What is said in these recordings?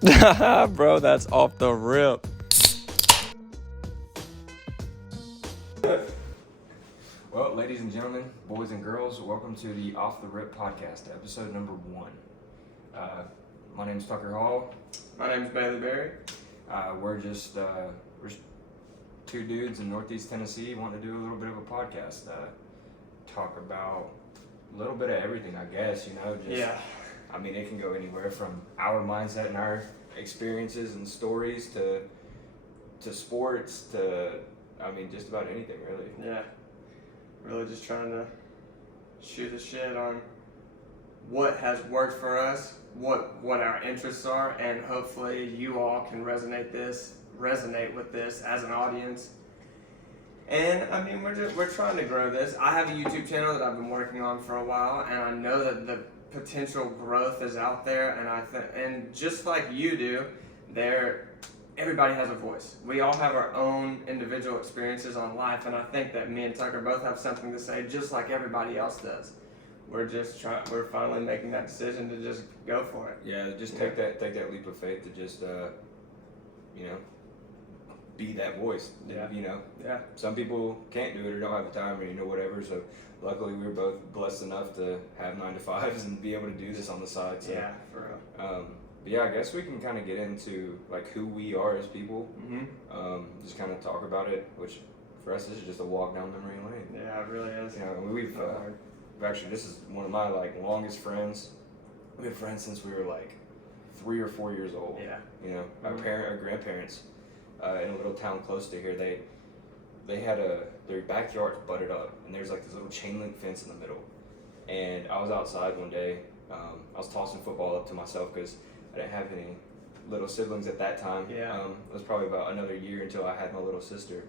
Bro, that's off the rip. Well, ladies and gentlemen, boys and girls, welcome to the Off the Rip podcast, episode number 1. My name's Tucker Hall. My name's Bailey Berry. We're just two dudes in Northeast Tennessee wanting to do a little bit of a podcast. Talk about a little bit of everything, I guess, I mean, it can go anywhere from our mindset and our experiences and stories to sports to, I mean, just about anything, really. Yeah. Really just trying to shoot the shit on what has worked for us, what our interests are, and hopefully you all can resonate with this as an audience. And I mean, we're trying to grow this. I have a YouTube channel that I've been working on for a while, and I know that the potential growth is out there, and just like you do, everybody has a voice. We all have our own individual experiences on life, and I think that me and Tucker both have something to say, just like everybody else does. We're finally making that decision to just go for it. Yeah, just take that leap of faith to just, be that voice. Yeah. Yeah. Some people can't do it or don't have the time or whatever. So luckily we were both blessed enough to have 9 to 5s and be able to do this on the side. So, yeah, for real. But yeah, I guess we can kind of get into like who we are as people. Mm-hmm. Just kind of talk about it, which for us this is just a walk down memory lane. Yeah, it really is. We've actually, this is one of my longest friends. We've been friends since we were 3 or 4 years old. Yeah. Our grandparents in a little town close to here, they had their backyard butted up, and there's this little chain link fence in the middle. And I was outside one day. I was tossing football up to myself because I didn't have any little siblings at that time. Yeah. It was probably about another year until I had my little sister.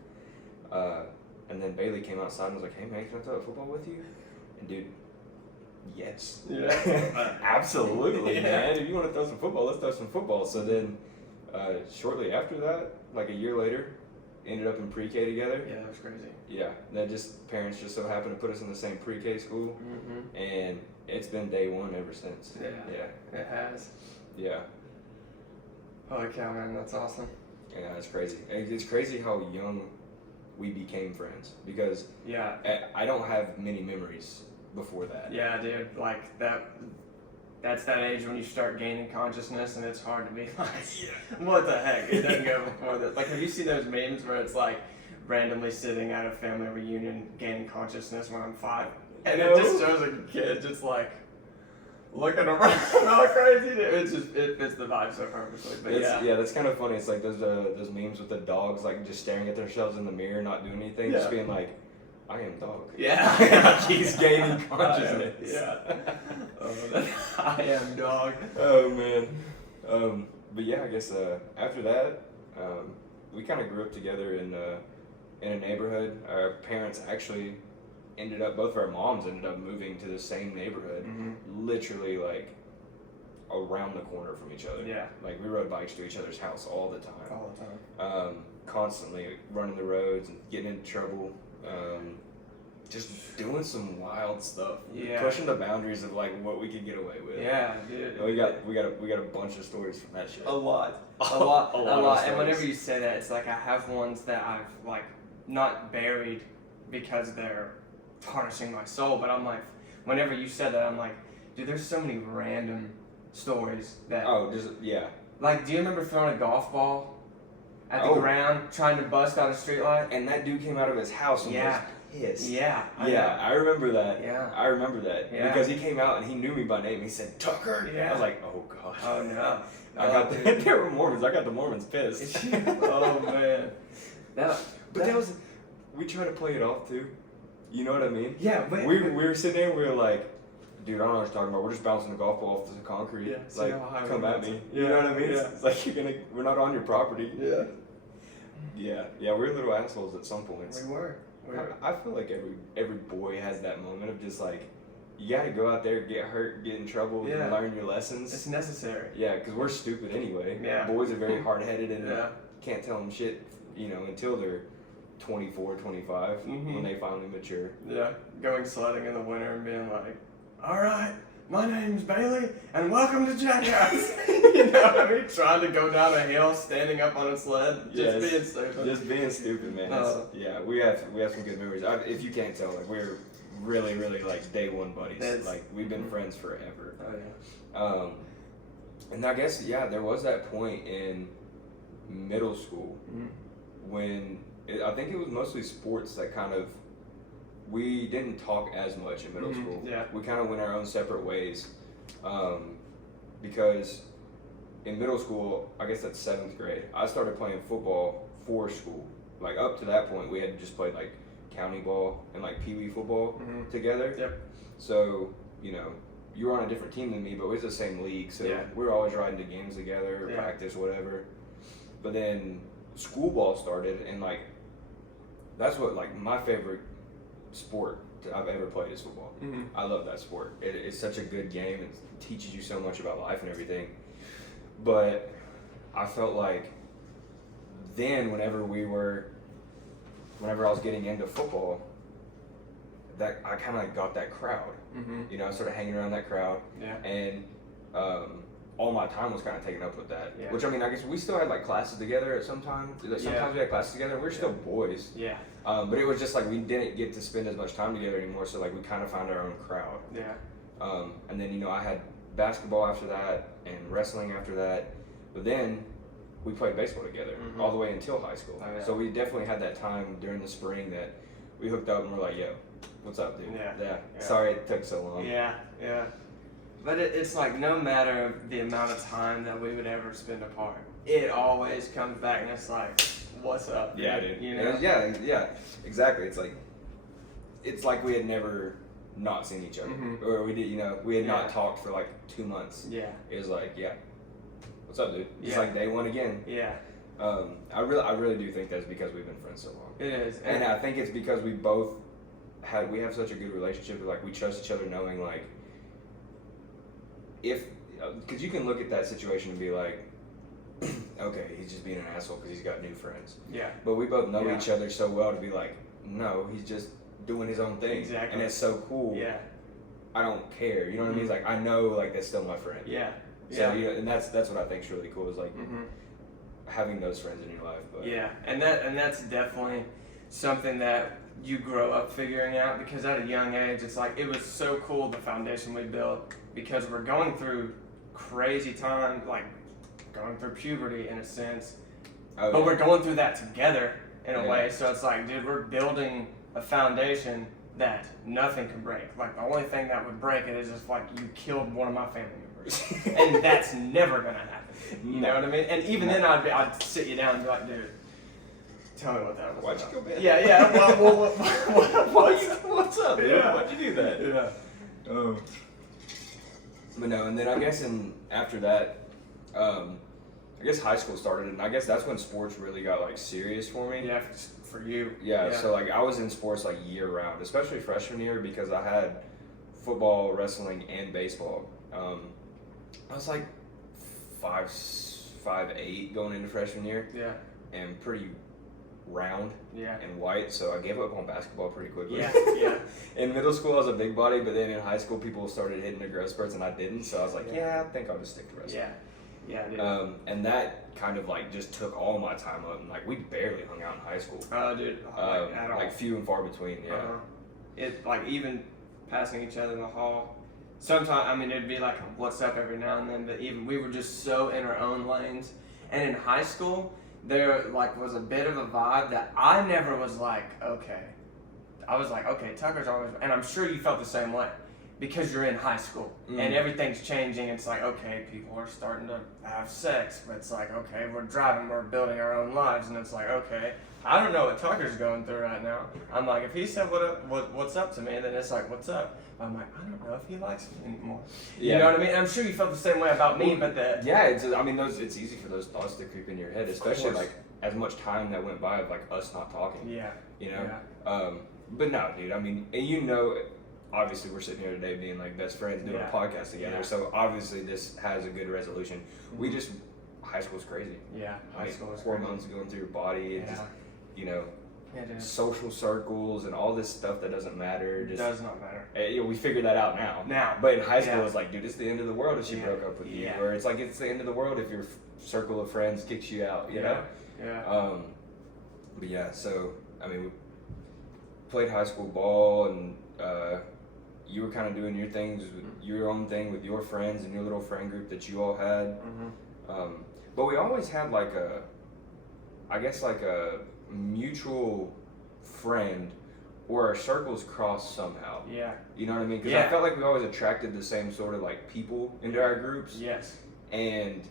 And then Bailey came outside and was like, "Hey man, can I throw a football with you?" And dude, yes. Yeah. Absolutely, man. If you want to throw some football, let's throw some football. So then, shortly after that, a year later, ended up in pre-K together. Yeah, that was crazy. Yeah, parents just so happened to put us in the same pre-K school, Mm-hmm. and it's been day one ever since. Yeah. It has. Yeah. Holy cow, man, that's awesome. Yeah, it's crazy. It's crazy how young we became friends because Yeah. I don't have many memories before that. Yeah, dude, that's that age when you start gaining consciousness, and it's hard to be what the heck? It doesn't go before this. Have you seen those memes where it's randomly sitting at a family reunion gaining consciousness when I'm 5? And it just shows a kid just looking around all crazy. It fits the vibe so perfectly. But yeah, that's kind of funny. It's like those memes with the dogs just staring at themselves in the mirror, not doing anything, just being like, "I am dog." Yeah. He's gaining consciousness. I am dog. Oh man. But yeah, I guess after that, we kind of grew up together in a neighborhood. Our parents actually both of our moms ended up moving to the same neighborhood, literally around the corner from each other. Yeah. We rode bikes to each other's house all the time. All the time. Constantly running the roads and getting into trouble. Just doing some wild stuff. Yeah. Pushing the boundaries of what we could get away with. Yeah, dude. We got a bunch of stories from that shit. A lot. A lot. And whenever you say that, it's I have ones that I've not buried because they're tarnishing my soul, but I'm whenever you said that, I'm dude, there's so many random stories that. Oh, just yeah. Do you remember throwing a golf ball at the ground, trying to bust out a streetlight? And that dude came out of his house and was pissed. Yeah. I remember that. Yeah. I remember that. Yeah. Because he came out and he knew me by name. He said, "Tucker." Yeah. I was like, "Oh gosh." Oh no. There were Mormons. I got the Mormons pissed. Oh man. That was. We tried to play it off too. You know what I mean? Yeah. We were sitting there and we were like, "Dude, I don't know what you're talking about. We're just bouncing a golf ball off the concrete. Yeah, come at me." You know what I mean? Yeah. It's we're not on your property. Yeah. Yeah, we're little assholes at some points. We were. I feel like every boy has that moment of just you gotta go out there, get hurt, get in trouble, and learn your lessons. It's necessary. Yeah, because we're stupid anyway. Yeah. Boys are very hard-headed and Yeah. can't tell them shit, until they're 24, 25, when they finally mature. Yeah. Going sledding in the winter and being all right, my name's Bailey, and welcome to Jackass. You know what I mean? Trying to go down a hill, standing up on a sled, being stupid. Just being stupid, man. Yeah, we have some good memories. If you can't tell, like we're really, really like day one buddies. Like we've been friends forever. Oh yeah. And I guess there was that point in middle school when I think it was mostly sports that kind of we didn't talk as much in middle school. Yeah. We kind of went our own separate ways because in middle school, I guess that's 7th grade, I started playing football for school. Like up to that point, we had just played like county ball and like pee wee football together. Yep. So, you know, you were on a different team than me, but we was the same league. So we were always riding to games together, practice, whatever. But then school ball started, and like that's what like my favorite sport I've ever played is football. I love that sport. It's such a good game. It teaches you so much about life and everything. But I felt like then whenever I was getting into football, that I kind of got that crowd. You know, I started hanging around that crowd. Yeah. And all my time was kind of taken up with that. Yeah. Which, I mean, I guess we still had like classes together at some time. Sometimes we had classes together, and we were still boys. Yeah. But it was just like we didn't get to spend as much time together anymore, so like we kind of found our own crowd. Yeah. And then, you know, I had basketball after that and wrestling after that. But then we played baseball together all the way until high school. Oh, yeah. So we definitely had that time during the spring that we hooked up and we're like, yo, what's up, dude? Yeah. Sorry it took so long. Yeah. But it's like no matter the amount of time that we would ever spend apart, it always comes back and it's like, what's up? Yeah, dude. You know? Yeah, exactly. It's like we had never not seen each other, or we did. You know, we had not talked for like 2 months. Yeah. It was like, what's up, dude? It's Yeah. like day one again. Yeah. I really do think that's because we've been friends so long. It is, and I think it's because we have such a good relationship that like we trust each other, knowing like because you can look at that situation and be like, okay, he's just being an asshole because he's got new friends. Yeah. But we both know each other so well to be like, no, he's just doing his own thing. Exactly. And it's so cool. Yeah. I don't care. You know what I mean? It's like, I know like that's still my friend. Yeah. So, you know, and that's what I think is really cool is like having those friends in your life. But yeah, and that's definitely something that you grow up figuring out, because at a young age, it's like, it was so cool, the foundation we built, because we're going through crazy time, like going through puberty in a sense, but we're going through that together in a way. So it's like, dude, we're building a foundation that nothing can break. Like the only thing that would break it is if like you killed one of my family members, and that's never gonna happen. You know what I mean? And even then, I'd sit you down and be like, dude, tell me what that was. Why'd you go bad? Yeah. What's up, dude? Yeah. Why'd you do that? Yeah. Oh. But no, and then I guess after that, I guess high school started, and I guess that's when sports really got like serious for me. Yeah, for you. Yeah, so like I was in sports like year round, especially freshman year, because I had football, wrestling, and baseball. I was like 5'8" going into freshman year. Yeah. And pretty round. Yeah. And white, so I gave up on basketball pretty quickly. Yeah. In middle school, I was a big body, but then in high school, people started hitting the growth spurts, and I didn't. So I was like, I think I'll just stick to wrestling. Yeah, dude. And that kind of like just took all my time up, and like we barely hung out in high school. Oh, dude. At all. Like few and far between. Yeah. It like even passing each other in the hall. Sometimes, I mean, it'd be like a what's up every now and then, but even we were just so in our own lanes. And in high school, there like was a bit of a vibe that I never was like, okay. I was like, okay, Tucker's always, and I'm sure you felt the same way, because you're in high school and everything's changing. It's like, okay, people are starting to have sex, but it's like, okay, we're driving, we're building our own lives, and it's like, okay, I don't know what Tucker's going through right now. I'm like, if he said what's up to me, then it's like, what's up? I'm like, I don't know if he likes me anymore. You know what I mean? I'm sure you felt the same way about me, but that. Yeah, it's easy for those thoughts to creep in your head, especially like as much time that went by of like us not talking. Yeah. You know. But no, dude. I mean, and you know, obviously we're sitting here today being like best friends doing a podcast together. Yeah. So obviously this has a good resolution. We just high school's crazy. Yeah. High school is hormones going through your body. It just, you know, social circles and all this stuff that doesn't matter. It does not matter. We figured that out now. But in high school, it's like, dude, it's the end of the world if she broke up with you. Or it's like, it's the end of the world if your circle of friends kicks you out, you know? Yeah. But yeah, so, I mean, we played high school ball, and you were kind of doing your things, your own thing with your friends and your little friend group that you all had. But we always had like a mutual friend, or our circles crossed somehow. Yeah. You know what I mean? Because I felt like we always attracted the same sort of like people into our groups. Yes. And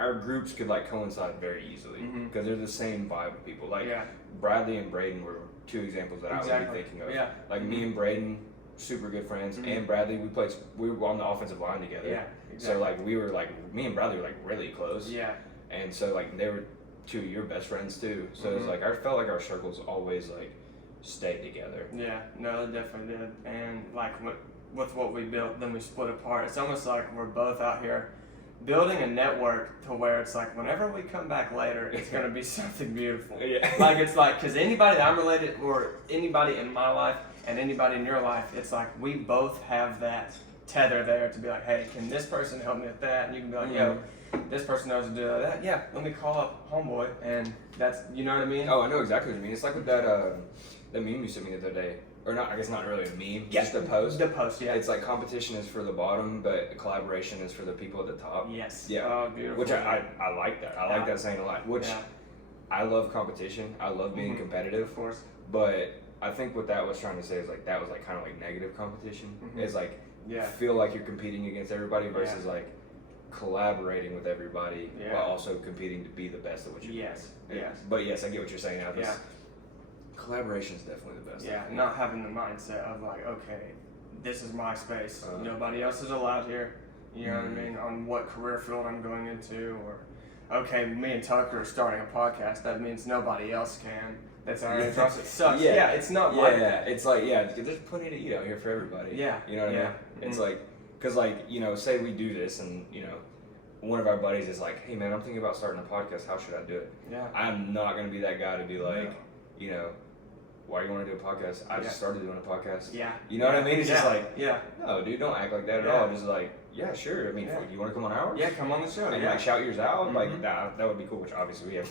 our groups could like coincide very easily because they're the same vibe of people. Like Bradley and Braden were two examples that I would be thinking of. Yeah. Like me and Braden, super good friends, and Bradley, we were on the offensive line together. Yeah. Exactly. So like we were like, me and Bradley were like really close. Yeah. And so like they were two of your best friends too. So it's like I felt like our circles always like stayed together. Yeah, no, it definitely did. And like with what we built, then we split apart. It's almost like we're both out here building a network to where it's like whenever we come back later, it's gonna be something beautiful. Like it's like, because anybody that I'm related, or anybody in my life and anybody in your life, it's like we both have that tether there to be like, hey, can this person help me with that? And you can be like, yo, this person knows to do that. Yeah, let me call up homeboy, and that's, you know what I mean? Oh, I know exactly what you mean. It's like with that meme you sent me the other day, or not. I guess not really a meme. Yeah. Just a post. The post, yeah. It's like competition is for the bottom, but collaboration is for the people at the top. Yes. Yeah. Oh, beautiful. Which I like that. I like that saying a lot. Which I love competition. I love being competitive. Of course. But I think what that was trying to say is like that was like kind of like negative competition. It's like feel like you're competing against everybody versus like collaborating with everybody while also competing to be the best at what you do. Yes. But yes, I get what you're saying now. Collaboration is definitely the best. Yeah, not having the mindset of like, okay, this is my space. Nobody else is allowed here. You know what I mean? On what career field I'm going into, or okay, me and Tucker are starting a podcast. That means nobody else can. That's our interest. It sucks. Yeah, it's not like that. It's like there's plenty to eat out here for everybody. Yeah, you know what I mean? It's like, because like, you know, say we do this and you know, one of our buddies is like, hey man, I'm thinking about starting a podcast. How should I do it? Yeah. I'm not gonna be that guy to be like, you know, why do you want to do a podcast? I just started doing a podcast. Yeah. You know what I mean? It's just like, no, dude, don't act like that at all. Just like, yeah, sure. I mean, you want to come on ours? Yeah, come on the show. And like shout yours out. Like, that would be cool, which obviously we have.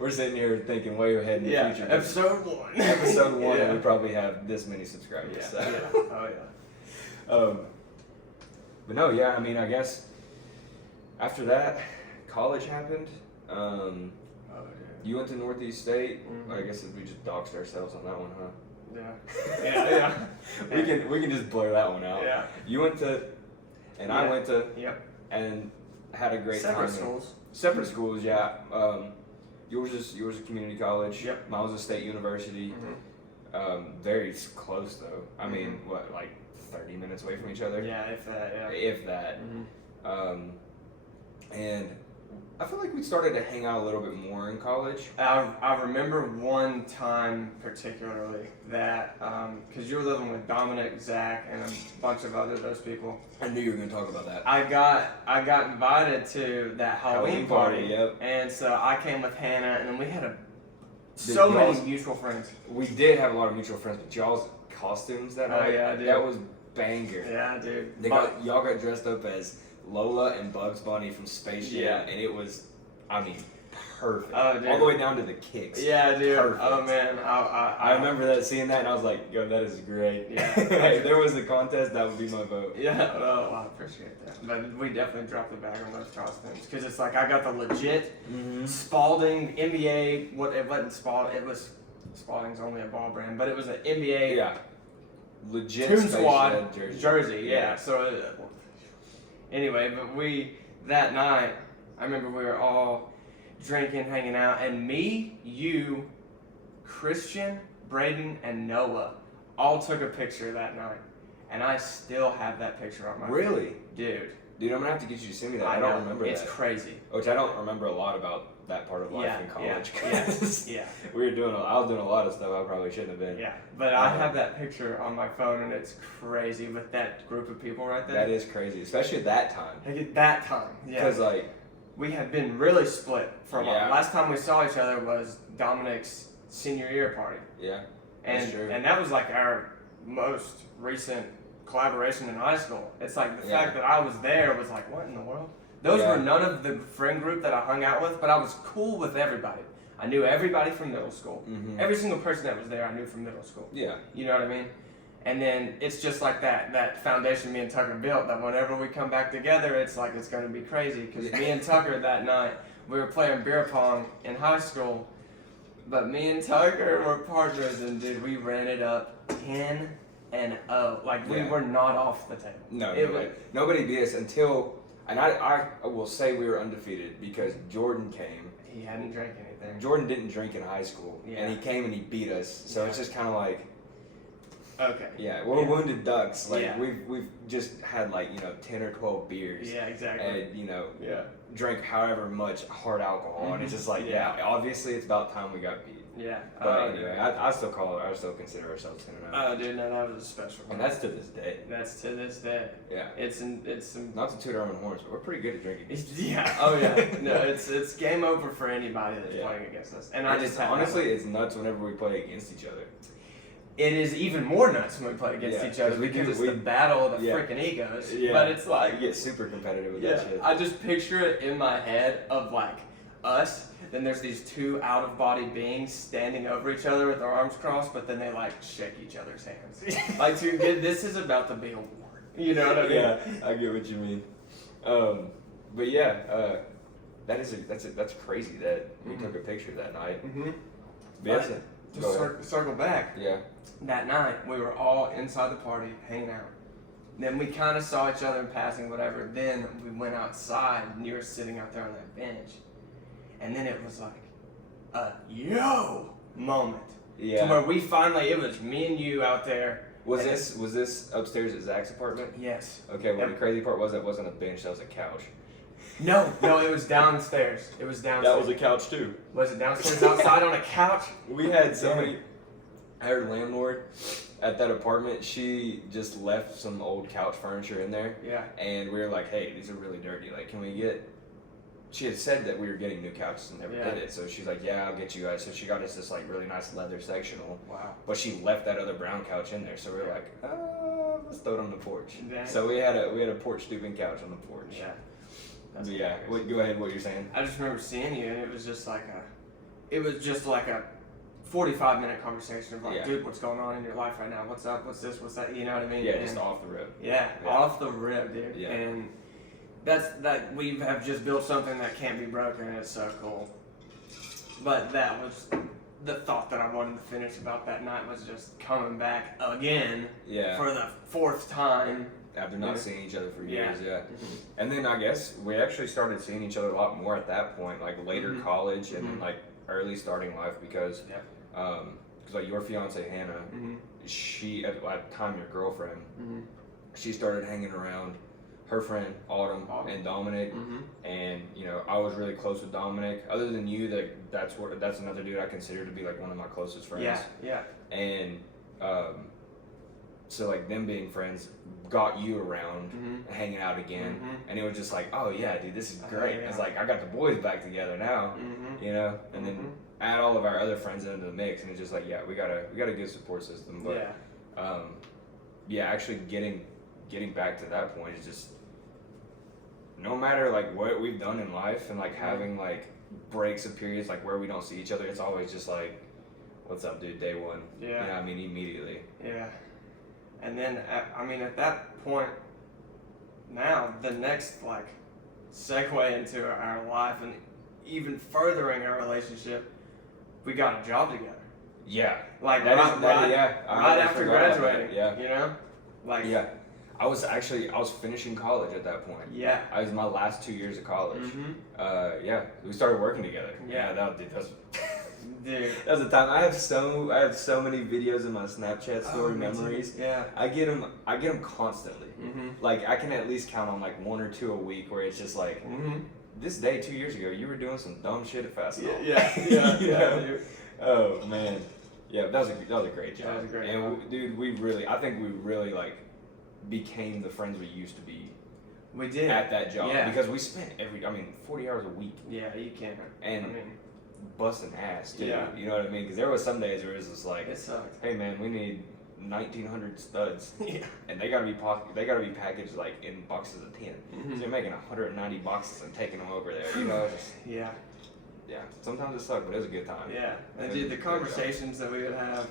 We're sitting here thinking way ahead in the future. Episode 1. Episode 1, and we probably have this many subscribers. Yeah. So. Oh, yeah. But no, I mean, I guess after that, college happened. You went to Northeast State. I guess we just doxed ourselves on that one, huh? Yeah. We can just blur that one out. Yeah. You went to, and I went to. Yep. And had a great time. Separate schools. Separate schools, yeah. Yours is a community college. Yep. Mine was a state university. Very close though. I mean, what, like 30 minutes away from each other? Yeah, if that. Yeah. If that. And I feel like we started to hang out a little bit more in college. I remember one time particularly that, because you were living with Dominic, Zach, and a bunch of those people. I knew you were going to talk about that. I got invited to that Halloween party. Yep. And so I came with Hannah, and then we had so many mutual friends. We did have a lot of mutual friends, but y'all's costumes that night, dude. that was banger. Yeah, dude. Y'all got dressed up as Lola and Bugs Bunny from Space Jam, and it was, I mean, perfect. Oh, dude. All the way down to the kicks. Yeah, dude. Perfect. Oh, man. I remember seeing that, and I was like, yo, that is great. Yeah. If there was a contest, that would be my vote. Yeah, well, I appreciate that. But we definitely dropped the bag on those costumes. Because it's like, I got the legit Spalding NBA, it wasn't Spalding, it was, Spalding's only a ball brand, but it was an NBA. Yeah. Legit Toon Space Squad Jam jersey. Yeah. So, anyway, but that night, I remember we were all drinking, hanging out, and me, you, Christian, Braden, and Noah all took a picture that night. And I still have that picture on my phone. Really? Dude, I'm going to have to get you to send me that. I don't remember that. It's crazy. Which I don't remember a lot about that part of life in college. Yeah. I was doing a lot of stuff I probably shouldn't have been. Yeah, but I have that picture on my phone, and it's crazy with that group of people right there. That is crazy, especially at that time. Like at that time, yeah. Because like we had been really split for a while. Last time we saw each other was Dominic's senior year party. Yeah. And that was like our most recent collaboration in high school. It's like the fact that I was there was like, what in the world? Those were none of the friend group that I hung out with, but I was cool with everybody. I knew everybody from middle school. Every single person that was there I knew from middle school. Yeah. You know what I mean? And then it's just like that foundation me and Tucker built, that whenever we come back together, it's like it's going to be crazy. Because me and Tucker that night, we were playing beer pong in high school, but me and Tucker were partners, and dude, we ran it up 10-0. Like, we were not off the table. No, nobody beat us until, and I will say we were undefeated because Jordan came. He hadn't drank anything. Jordan didn't drink in high school, and he came and he beat us. So it's just kind of like, okay. Yeah, we're wounded ducks. Like we've just had 10 or 12 beers. Yeah, exactly. And drank however much hard alcohol, and it's just like obviously it's about time we got beat. Yeah. But anyway, I still consider ourselves 10-0. Oh, dude, no, that was a special one. And that's to this day. That's to this day. Yeah. It's some. Not to toot our own horns, but we're pretty good at drinking. Yeah. Oh yeah. No, it's game over for anybody that's playing against us. And I just honestly, it's nuts whenever we play against each other. It is even more nuts when we play against each other because it's the battle of the freaking egos. Yeah. But it's like you get super competitive with that shit. I just picture it in my head of like us. Then there's these two out-of-body beings standing over each other with their arms crossed, but then they like shake each other's hands. Like, dude, this is about to be a war. You know what I mean? Yeah, I get what you mean. But yeah, that's crazy that we took a picture that night. But just circle back. Yeah. That night, we were all inside the party, hanging out. Then we kind of saw each other in passing, whatever. Then we went outside, and you were sitting out there on that bench. And then it was like a yo moment. Yeah. To where we finally, it was me and you out there. Was this upstairs at Zach's apartment? Yes. Okay, well the crazy part was that wasn't a bench, that was a couch. No, it was downstairs. It was downstairs. That was a couch too. Was it downstairs outside on a couch? We had somebody, our landlord at that apartment, she just left some old couch furniture in there. Yeah. And we were like, hey, these are really dirty. Like, can we get... She had said that we were getting new couches and never did it. So she's like, yeah, I'll get you guys. So she got us this like really nice leather sectional. Wow. But she left that other brown couch in there. So we were like, let's throw it on the porch. Dang. So we had a porch stooping couch on the porch. Yeah. But yeah, go ahead, what you're saying. I just remember seeing you, and it was just like a 45-minute conversation of like, dude, what's going on in your life right now? What's up? What's this? What's that? You know what I mean? Yeah, just off the rip. Yeah, off the rip, dude. Yeah. And that we have just built something that can't be broken. It's so cool. But that was the thought that I wanted to finish about that night, was just coming back again for the fourth time. After not seeing each other for years, And then I guess we actually started seeing each other a lot more at that point, like later college and then like early starting life, because like your fiance Hannah, she at the time your girlfriend, she started hanging around her friend Autumn and Dominic, and I was really close with Dominic. Other than you, that's another dude I consider to be like one of my closest friends. Yeah. And so like them being friends got you around, hanging out again, and it was just like, oh yeah, dude, this is great. It's like I got the boys back together now, and then add all of our other friends into the mix, and it's just like, yeah, we got a good support system. But actually getting back to that point is just, no matter like what we've done in life and like having like breaks of periods like where we don't see each other, it's always just like, what's up, dude, day one. I mean, immediately. Yeah. And then, at that point, now, the next, like, segue into our life and even furthering our relationship, we got a job together. Yeah. Like, right after graduating, you know? Like, I was finishing college at that point. Yeah. I was in my last 2 years of college. We started working together. Dude. That was the time. I have so many videos in my Snapchat story memories. Yeah. I get them constantly. Like I can at least count on like one or two a week where it's just like, this day 2 years ago you were doing some dumb shit at FAFSA. Yeah. Oh man. Yeah, that was a great job. That was a great job. And I think we really like became the friends we used to be. We did at that job. Yeah. Because we spent 40 hours a week. Yeah, you can. And busting ass too. Yeah. You know what I mean? Because there was some days where it was just like, It sucked. hey man, we need 1,900 studs, Yeah. and they gotta be packaged like in boxes of 10. Mm-hmm. So you're making 190 boxes and taking them over there. You know, just, Yeah. yeah. Sometimes it sucked, but it was a good time. Yeah. And It dude, was the a good job. conversations that we would have,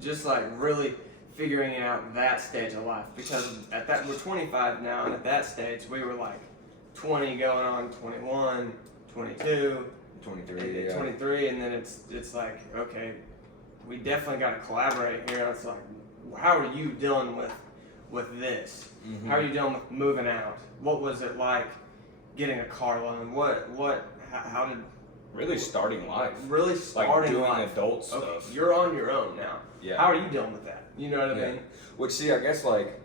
just like really figuring out that stage of life, because at that we're 25 now, and at that stage we were like 20 going on 21, 22, 23. Yeah. 23, and then it's like, okay, we definitely got to collaborate here. It's like, how are you dealing with this? Mhm. How are you dealing with moving out? What was it like getting a car loan? How did Really starting life. really Like starting doing life? adult stuff. Okay, you're on your own now. Yeah. How are you dealing with that? You know what I Yeah. mean? Which, see, I guess like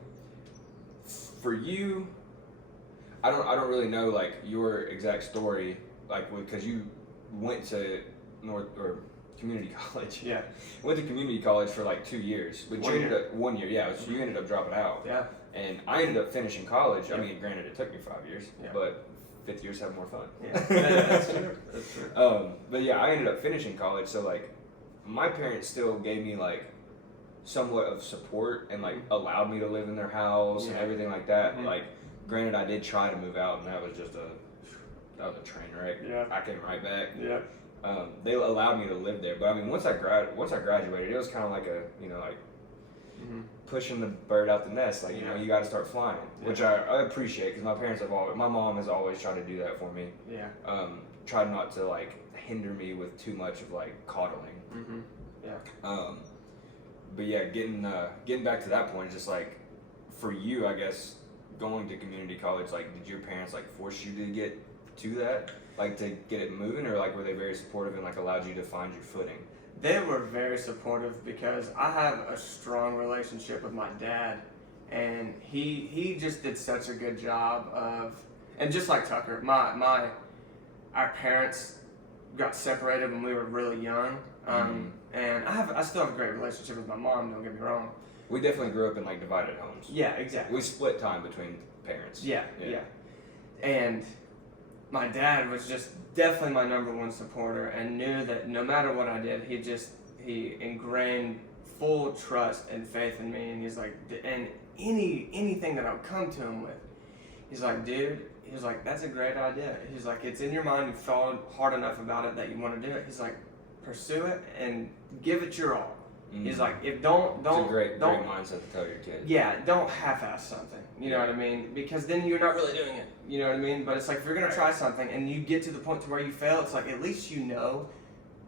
for you, I don't really know like your exact story, like because you went to community college. Yeah. Went to community college for like 2 years, but you ended up 1 year. Yeah, you ended up dropping out. Yeah. And I ended up finishing college. I Yeah. mean, granted, it took me 5 years, Yeah. but 5th years have more fun. Yeah. That's true. That's true. But yeah, I ended up finishing college, so like my parents still gave me like somewhat of support and like allowed me to live in their house and Yeah. everything like that. Mhm. Like, granted, I did try to move out, and that was a train wreck. Yeah. I came right back. Yeah. They allowed me to live there, but I mean, once I graduated, it was kind of like a Mm-hmm. pushing the bird out the nest. Like, Yeah. you got to start flying, which Yeah. I appreciate because my mom has always tried to do that for me. Yeah. Tried not to like hinder me with too much of like coddling. Mm-hmm. Yeah. But yeah, getting back to that point, just like for you, I guess going to community college, like did your parents like force you to get to that, like to get it moving, or like were they very supportive and like allowed you to find your footing? They were very supportive because I have a strong relationship with my dad, and he just did such a good job of, and just like Tucker, our parents got separated when we were really young, and I still have a great relationship with my mom. Don't get me wrong. We definitely grew up in like divided homes. Yeah, exactly. We split time between parents. Yeah. And my dad was just definitely my number one supporter, and knew that no matter what I did, he ingrained full trust and faith in me. And he's like, and anything that I would come to him with, he's like, dude, he was like, that's a great idea. He's like, it's in your mind, you've thought hard enough about it that you want to do it. He's like, pursue it and give it your all. He's like, if don't It's a great mindset to tell your kid. Yeah, don't half-ass something. You know what I mean? Because then you're not really doing it. You know what I mean? But it's like, if you're gonna try something and you get to the point to where you fail, it's like at least you know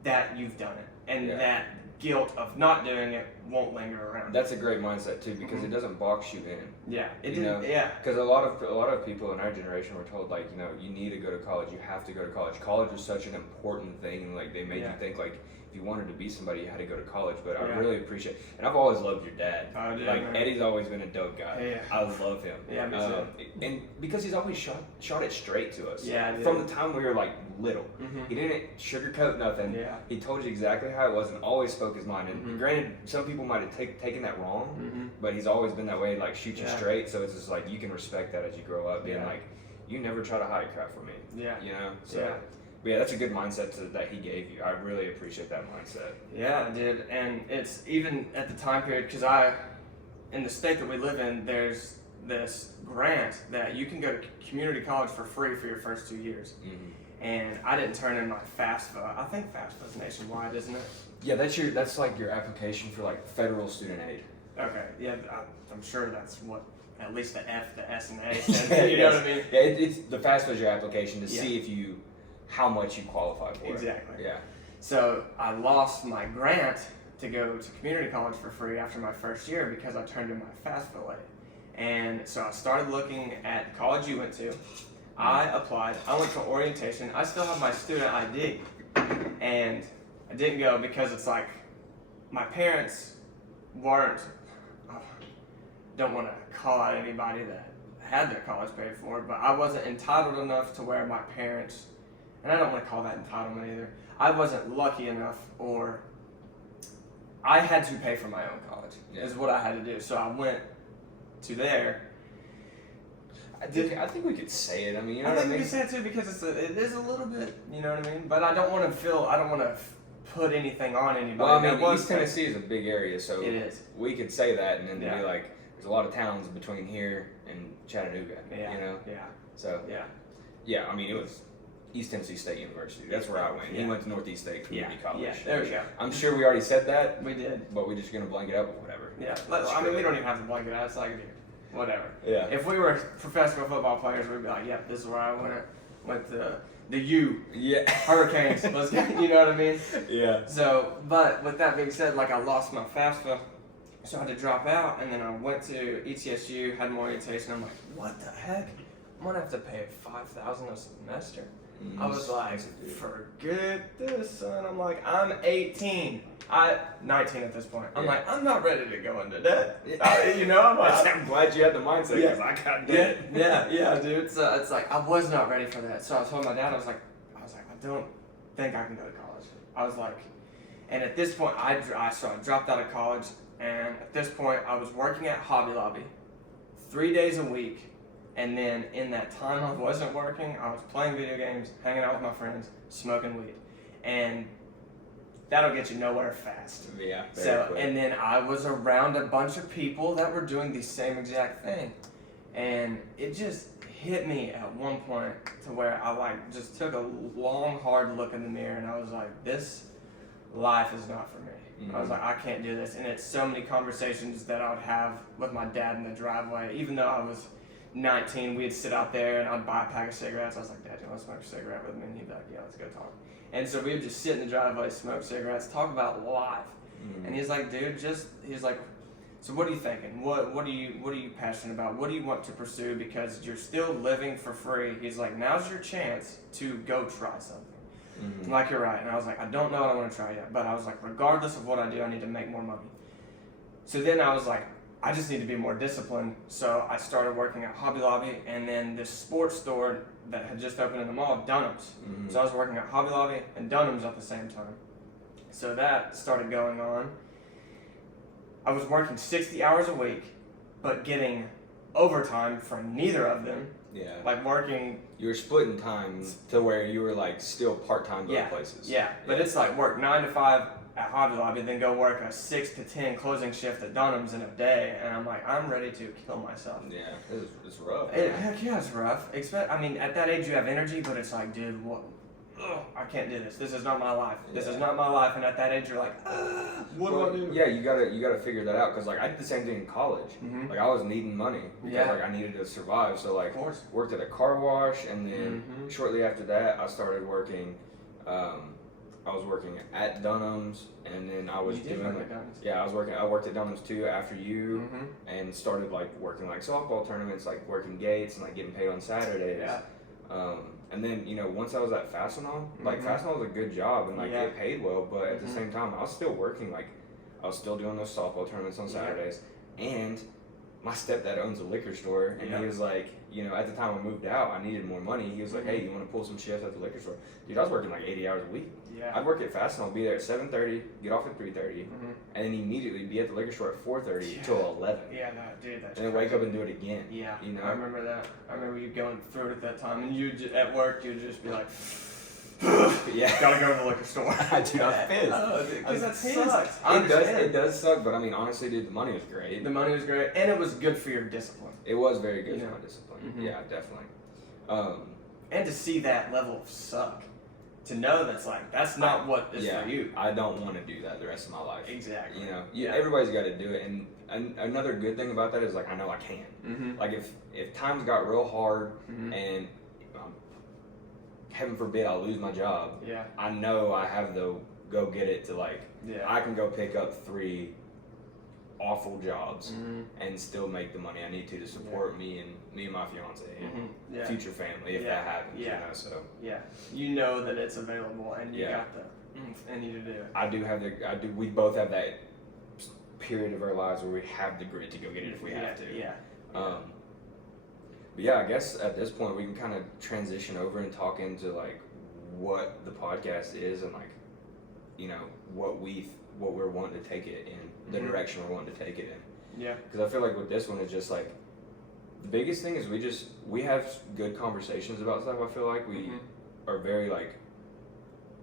that you've done it, and that guilt of not doing it won't linger around. That's a great mindset too, because it doesn't box you in. Yeah, it You didn't. know? Yeah, Because a lot of people in our generation were told like, you need to go to college, you have to go to college. College is such an important thing, and like they made you think like if you wanted to be somebody, you had to go to college. But I really appreciate, and I've always loved your dad. Oh, dude, like man. Eddie's always been a dope guy. Yeah. I love him. Yeah, me too. And because he's always shot it straight to us. Yeah, dude. From the time we were like little, Mhm. he didn't sugarcoat nothing. Yeah. He told you exactly how it was, and always spoke his mind. And granted, some people might have taken that wrong, but he's always been that way. Like shoot you straight, so it's just like you can respect that as you grow up, being like, you never try to hide crap from me. Yeah. You know. So. But yeah, that's a good mindset that he gave you. I really appreciate that mindset. Yeah, dude, and it's even at the time period, because in the state that we live in, there's this grant that you can go to community college for free for your first 2 years. And I didn't turn in my FAFSA. I think FAFSA is nationwide, isn't it? Yeah, that's like your application for like federal student aid. Okay, yeah, I'm sure that's what at least the F, the S, and the A says. You know what I mean? Yeah, it's the FAFSA is your application to see how much you qualify for. Exactly. Yeah. So I lost my grant to go to community college for free after my first year because I turned in my FAFSA late. And so I started looking at the college you went to. I applied. I went to orientation. I still have my student ID. And I didn't go because it's like my parents weren't, don't want to call out anybody that had their college paid for, but I wasn't entitled enough to where my parents, and I don't want to call that entitlement either, I wasn't lucky enough, or I had to pay for my own college, is what I had to do. So I went to there. I think we could say it. I mean, you know I what think I we mean? can say it too because it is a little bit, you know what I mean? But I don't want to put anything on anybody. Well, I mean, East Tennessee is a big area, so it is. we could say that and then be like, there's a lot of towns between here and Chattanooga, Yeah. you know? Yeah. So, yeah, I mean, it was East Tennessee State University. That's where I went. Yeah. He went to Northeast State Community College. Yeah, there we go. I'm sure we already said that. We did. But we're just going to blank it up or whatever. Yeah. I mean, we don't even have to blank it out. It's like, whatever. Yeah. If we were professional football players, we'd be like, yep, this is where I went to the U. Yeah. Hurricanes. Let's get, you know what I mean? Yeah. So, but with that being said, like I lost my FAFSA, so I had to drop out, and then I went to ETSU, had more orientation. I'm like, what the heck? I'm gonna have to pay $5,000 a semester. I was like, forget this, son. I'm like, I'm 18. 19 at this point. I'm like, I'm not ready to go into debt. You know, I'm glad you had the mindset because I got debt. Yeah, dude. So it's like I was not ready for that. So I told my dad, I was like, I don't think I can go to college. I was like, and at this point, I dropped out of college, and at this point, I was working at Hobby Lobby 3 days a week. And then in that time I wasn't working, I was playing video games, hanging out with my friends, smoking weed. And that'll get you nowhere fast. Yeah. So, quick. and then I was around a bunch of people that were doing the same exact thing. And it just hit me at one point to where I like just took a long, hard look in the mirror and I was like, this life is not for me. Mm-hmm. I was like, I can't do this. And it's so many conversations that I would have with my dad in the driveway, even though I was 19, we'd sit out there and I'd buy a pack of cigarettes. I was like, Dad, do you want to smoke a cigarette with me? And he'd be like, yeah, let's go talk. And so we would just sit in the driveway, smoke cigarettes, talk about life. Mm-hmm. And he's like, dude, he's like, so what are you thinking? What are you passionate about? What do you want to pursue? Because you're still living for free. He's like, now's your chance to go try something. Mm-hmm. I'm like, you're right. And I was like, I don't know what I want to try yet. But I was like, regardless of what I do, I need to make more money. So then I was like, I just need to be more disciplined. So I started working at Hobby Lobby and then this sports store that had just opened in the mall, Dunham's. Mm-hmm. So I was working at Hobby Lobby and Dunham's at the same time. So that started going on. I was working 60 hours a week, but getting overtime for neither of them. Yeah. Like working. You were splitting time to where you were like still part-time both places. Yeah. But it's like work 9 to 5 at Hobby Lobby, then go work a 6 to 10 closing shift at Dunham's in a day, and I'm like, I'm ready to kill myself. Yeah, it's rough. Heck yeah, it's rough. I mean, at that age you have energy, but it's like, dude, what? Ugh, I can't do this. This is not my life. This is not my life. And at that age, you're like, what do I do? Yeah, you gotta figure that out because like I did the same thing in college. Mm-hmm. Like I was needing money because like I needed to survive. So like worked at a car wash, and then shortly after that, I started working. I was working at Dunham's, and then I was doing I worked at Dunham's too after you, and started like working like softball tournaments, like working gates and like getting paid on Saturdays. Yeah. And then once I was at Fastenal, like Fastenal was a good job and like it paid well, but at the same time I was still working. Like I was still doing those softball tournaments on Saturdays, and my stepdad owns a liquor store, and he was like, at the time I moved out, I needed more money. He was like, hey, you want to pull some shifts at the liquor store? Dude, I was working like 80 hours a week. Yeah. I'd work at Fastenal, be there at 7:30, get off at 3:30, and then immediately be at the liquor store at 4:30 till 11. Yeah, dude, that's and then wake up and do it again. Yeah, you know. I remember that. I remember you going through it at that time, and you at work, you'd just be like, yeah, gotta go to the liquor store. Dude, I was pissed. Oh, because that sucks. It does suck, but I mean, honestly, dude, the money was great. The money was great, and it was good for your discipline. It was very good for my discipline. Yeah, definitely. And to see that level of suck, to know that's not what is for you. I don't want to do that the rest of my life. Exactly. Everybody's got to do it, and another good thing about that is like I know I can. Like if times got real hard and heaven forbid I lose my job, I know I have the go get it to like I can go pick up 3 awful jobs and still make the money I need to support me and my fiance and future family if that happens. So you know that it's available and you got the and you do it. We both have that period of our lives where we have the grit to go get it if we have to. But I guess at this point we can kind of transition over and talk into like what the podcast is and like what we're wanting to take it in, the direction we're wanting to take it in. Yeah. Because I feel like with this one it's just like The biggest thing is we have good conversations about stuff. I feel like we are very like,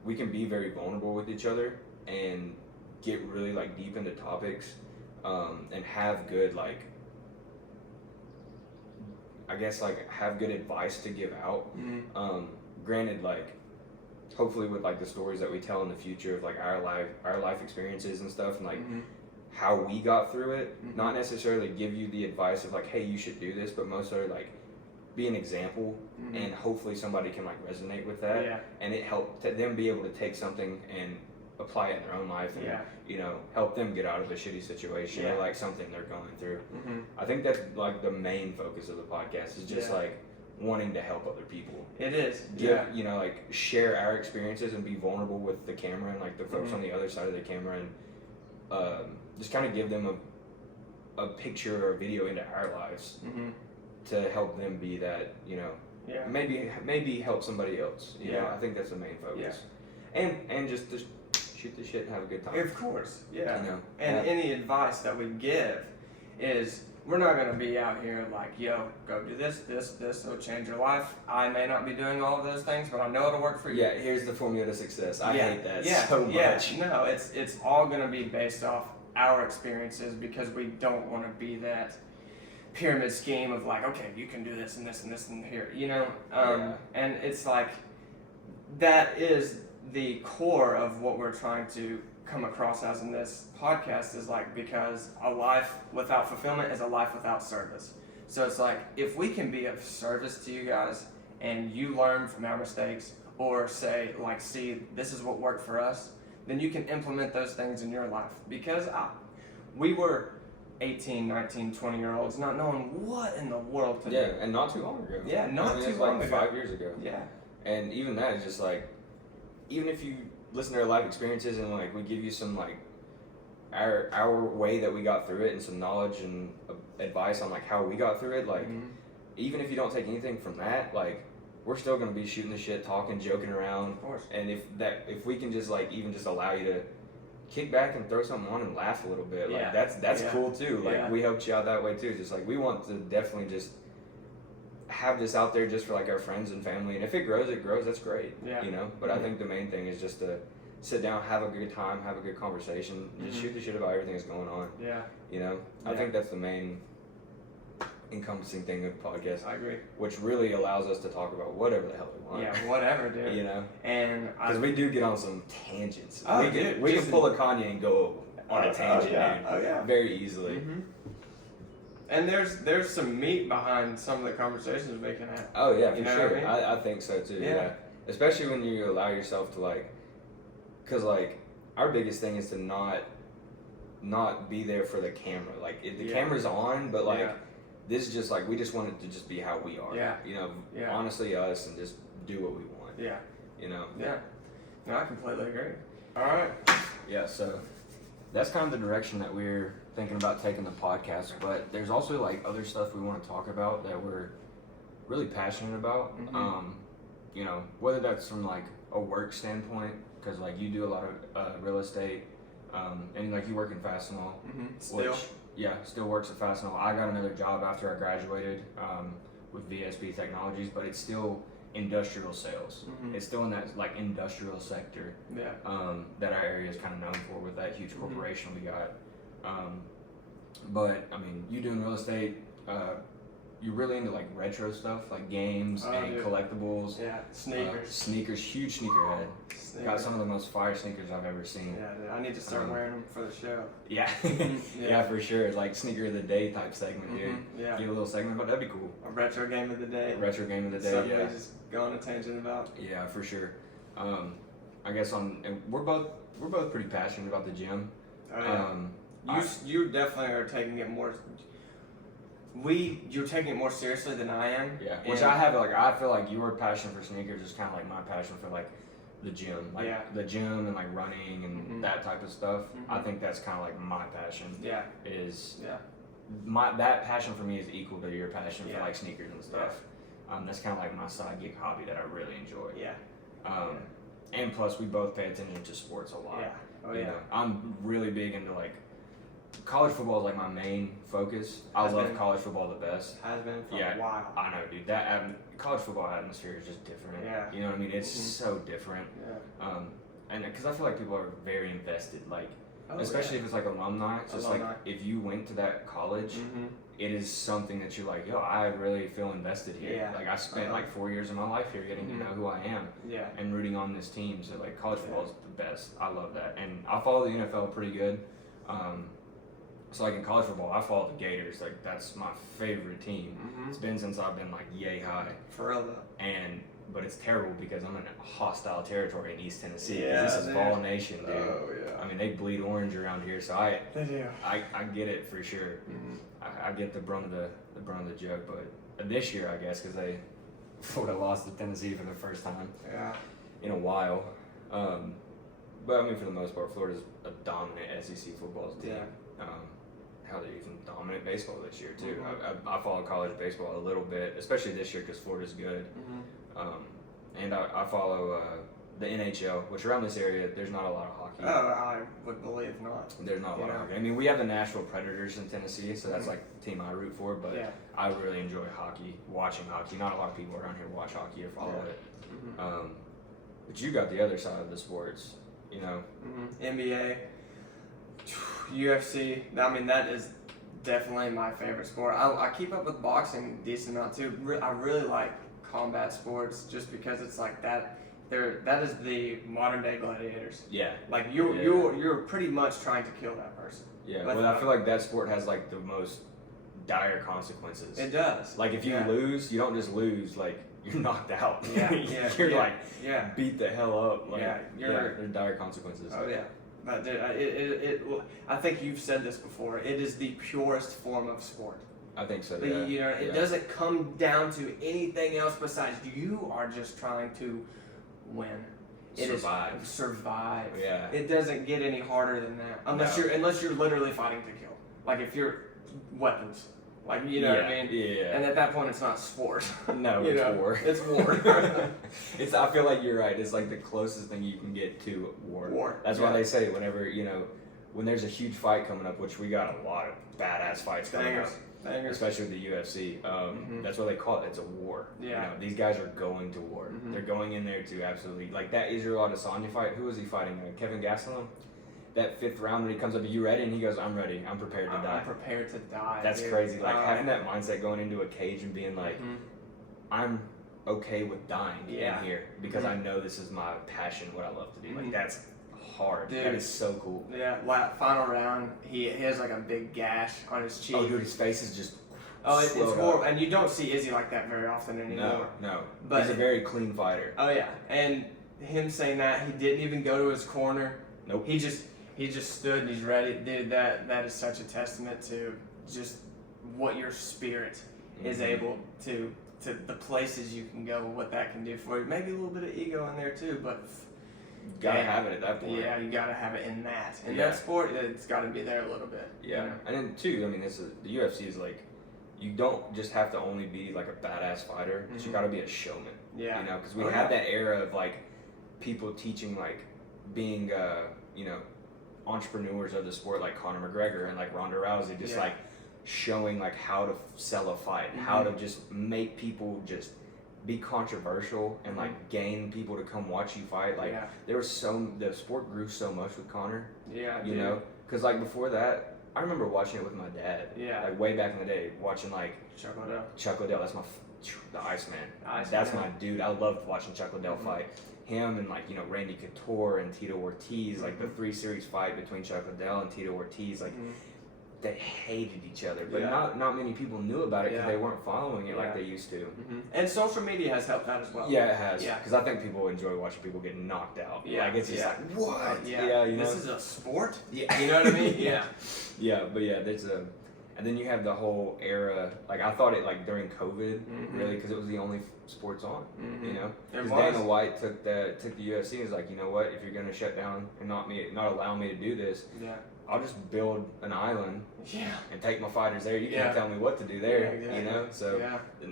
we can be very vulnerable with each other and get really like deep into topics, and have good like, I guess like have good advice to give out. Granted, like hopefully with like the stories that we tell in the future of like our life experiences and stuff, and like how we got through it, not necessarily give you the advice of like, hey, you should do this, but mostly like be an example, and hopefully somebody can like resonate with that, and it help them be able to take something and apply it in their own life, and you know, help them get out of a shitty situation or like something they're going through. I think that's like the main focus of the podcast, is just like wanting to help other people. It is. Give, you know, like share our experiences and be vulnerable with the camera and like the folks on the other side of the camera, and just kind of give them a picture or a video into our lives to help them be that, you know, maybe help somebody else. You know, I think that's the main focus. And just to shoot the shit and have a good time. Of course, You know, and Yeah. any advice that we give is, we're not going to be out here like, yo, go do this, it'll change your life. I may not be doing all of those things, but I know it'll work for you. Yeah, here's the formula to success. I hate that so much. No, it's all going to be based off our experiences, because we don't want to be that pyramid scheme of like, okay, you can do this and this and this and here, you know? And it's like, that is the core of what we're trying to come across as in this podcast, is like, because a life without fulfillment is a life without service. So it's like, if we can be of service to you guys and you learn from our mistakes, or say like, see, this is what worked for us, then you can implement those things in your life. Because we were 18, 19, 20-year-olds not knowing what in the world to do. Yeah, and not too long ago. Yeah, not too it's long like ago. 5 years ago. Yeah. And even that is just like, even if you listen to our life experiences and like we give you some like our way that we got through it, and some knowledge and advice on like how we got through it, like even if you don't take anything from that, like we're still gonna be shooting the shit, talking, joking around. Of course. And if we can just like even just allow you to kick back and throw something on and laugh a little bit, like that's cool too. Like we helped you out that way too. Just like we want to definitely just have this out there just for like our friends and family, and if it grows, that's great. You know, but I think the main thing is just to sit down, have a good time, have a good conversation, just shoot the shit about everything that's going on. You know, I think that's the main encompassing thing of the podcast. I agree. Which really allows us to talk about whatever the hell we want. Yeah, whatever, dude. You know, and because we do get on some tangents. Oh, we can pull a Kanye and go on a tangent, dude. Very easily. And there's some meat behind some of the conversations we can have. Oh yeah, for You know sure. what I mean? I think so too. Yeah. Especially when you allow yourself to like, because like our biggest thing is to not be there for the camera. Like if the camera's on, but like this is just like, we just want it to just be how we are. You know, honestly us, and just do what we want. You know. No, I completely agree. All right. Yeah. So that's kind of the direction that we're thinking about taking the podcast, but there's also like other stuff we want to talk about that we're really passionate about. You know, whether that's from like a work standpoint, because like you do a lot of real estate, and like you work in Fastenal, still works at Fastenal. I got another job after I graduated with VSP Technologies, but it's still industrial sales. It's still in that like industrial sector that our area is kind of known for, with that huge corporation we got. But I mean, you doing real estate, you're really into like retro stuff, like games and collectibles. Sneakers, huge sneakerhead. Got some of the most fire sneakers I've ever seen. Dude, I need to start wearing them for the show. Yeah, for sure. Like sneaker of the day type segment, dude. Give a little segment, but that'd be cool. A retro game of the day. Retro game of the day. Something we just go on a tangent about. Yeah, for sure. I guess we're both pretty passionate about the gym. You definitely are taking it more. You're taking it more seriously than I am. Yeah, which I feel like your passion for sneakers is kind of like my passion for like the gym, like the gym and like running and that type of stuff. I think that's kind of like my passion. That passion for me is equal to your passion for like sneakers and stuff. That's kind of like my side gig hobby that I really enjoy. And plus, we both pay attention to sports a lot. You know, I'm really big into like college football is like my main focus. I love college football the best. Has been for a while. I know, dude. College football atmosphere is just different. Yeah. You know what I mean? It's so different. Yeah. And because I feel like people are very invested, like, especially if it's like alumni. So it's like if you went to that college, it is something that you're like, yo, I really feel invested here. Yeah. Like I spent like 4 years of my life here getting to know who I am. Yeah. And rooting on this team. So like college football is the best. I love that. And I follow the NFL pretty good. So like in college football, I follow the Gators. Like that's my favorite team. It's been since I've been like yay high. For real though. But it's terrible because I'm in a hostile territory in East Tennessee. Yeah, this is Vol Nation, dude. Oh yeah. I mean, they bleed orange around here, so They do. I get it for sure. I get the brunt of the joke, but this year I guess because Florida lost to Tennessee for the first time in a while. But I mean, for the most part, Florida's a dominant SEC football team. Hell, they're even dominant baseball this year too. I follow college baseball a little bit, especially this year because Florida's good. And I follow the NHL, which around this area there's not a lot of hockey. Oh, I would believe not. There's not a lot of hockey. I mean, we have the Nashville Predators in Tennessee, so that's like the team I root for. But I really enjoy hockey, watching hockey. Not a lot of people around here watch hockey or follow it. But you got the other side of the sports, you know. NBA, UFC. I mean, that is definitely my favorite sport. I keep up with boxing a decent amount too. I really like combat sports just because it's like that. That is the modern day gladiators. Yeah. Like you're pretty much trying to kill that person. Yeah. Well, I feel like that sport has like the most dire consequences. It does. Like if you lose, you don't just lose. Like you're knocked out. You're like beat the hell up. Like, there's dire consequences. Oh yeah. But dude, I think you've said this before. It is the purest form of sport. I think so. You know, it doesn't come down to anything else besides you are just trying to win. Survive. Yeah. It doesn't get any harder than that unless you're literally fighting to kill. Like if you're weapons. Like you know what I mean? Yeah. And at that point, it's not sport. No, it's war. It's war. I feel like you're right. It's like the closest thing you can get to war. That's why they say whenever when there's a huge fight coming up, which we got a lot of badass fights coming up. Especially with the UFC, that's what they call it. It's a war. Yeah. You know, these guys are going to war. They're going in there to absolutely like that Israel Adesanya fight. Who was he fighting? Kevin Gastelum. That 5th round when he comes up, are you ready? And he goes, I'm ready. I'm prepared to die. I'm prepared to die. That's crazy. Like having that mindset going into a cage and being like, I'm okay with dying in here because I know this is my passion, what I love to do. Like that's hard. Dude, that is so cool. Yeah, final round, he has like a big gash on his cheek. Oh, dude, his face is just. It's horrible, and you don't see Izzy like that very often anymore. No. But he's a very clean fighter. Oh yeah, and him saying that he didn't even go to his corner. Nope. He just stood and he's ready. Dude, that is such a testament to just what your spirit is able to the places you can go, what that can do for you. Maybe a little bit of ego in there too, but. Gotta have it at that point. Yeah, you gotta have it in that. In that sport, it's gotta be there a little bit. Yeah, you know? And then too, I mean, the UFC is like, you don't just have to only be like a badass fighter, but you gotta be a showman. Yeah. You know, because we had that era of like people teaching like being, entrepreneurs of the sport, like Conor McGregor and like Ronda Rousey, just like showing like how to sell a fight, how to just make people just be controversial and like gain people to come watch you fight. Like there was the sport grew so much with Conor. Yeah, you know, because like before that, I remember watching it with my dad. Yeah, like way back in the day, watching like Chuck Liddell. That's the Iceman. That's my dude. I loved watching Chuck Liddell fight. Him and like Randy Couture and Tito Ortiz, like the 3 series fight between Chuck Liddell and Tito Ortiz, like. They hated each other, but not many people knew about it because they weren't following it like they used to. And social media has helped out as well. Yeah, it has. Yeah, because I think people enjoy watching people get knocked out. Yeah, like it's just like what? Yeah, this is a sport. Yeah, you know what I mean? There's and then you have the whole era. Like I thought it like during COVID, really, because it was the only sports on. You know, because Dana White took the UFC and was like, you know what? If you're gonna shut down and not allow me to do this, I'll just build an island and take my fighters there. You can't tell me what to do there, you know? So,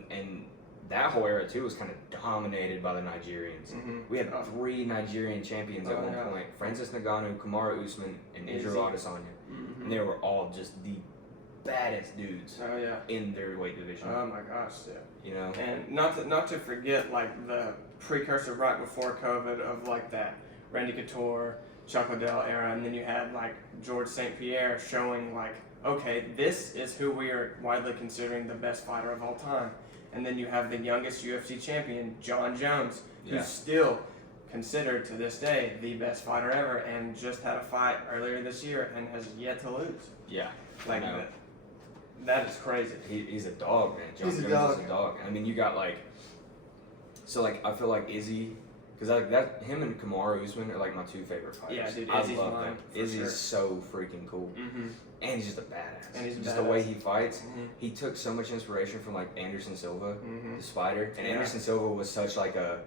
and that whole era, too, was kind of dominated by the Nigerians. We had 3 Nigerian champions at one point. Francis Ngannou, Kamaru Usman, and Israel Adesanya. and they were all just the baddest dudes. Oh yeah. In their weight division. Oh my gosh, yeah. You know. And not to forget like the precursor right before COVID of like that Randy Couture, Chuck Liddell era, and then you had like George St. Pierre showing like, okay, this is who we are widely considering the best fighter of all time. And then you have the youngest UFC champion, Jon Jones, who's still considered to this day the best fighter ever, and just had a fight earlier this year and has yet to lose. Yeah. Like that is crazy. He's a dog, man. Jon Jones is a dog. I mean, you got like, so like I feel like Izzy, because like that him and Kamaru Usman are like my two favorite fighters. Yeah, dude, I Izzy's love mine. them. Izzy's so freaking cool, and he's just a badass. And he's just badass. the way he fights. He took so much inspiration from like Anderson Silva, the Spider, and Anderson Silva was such like a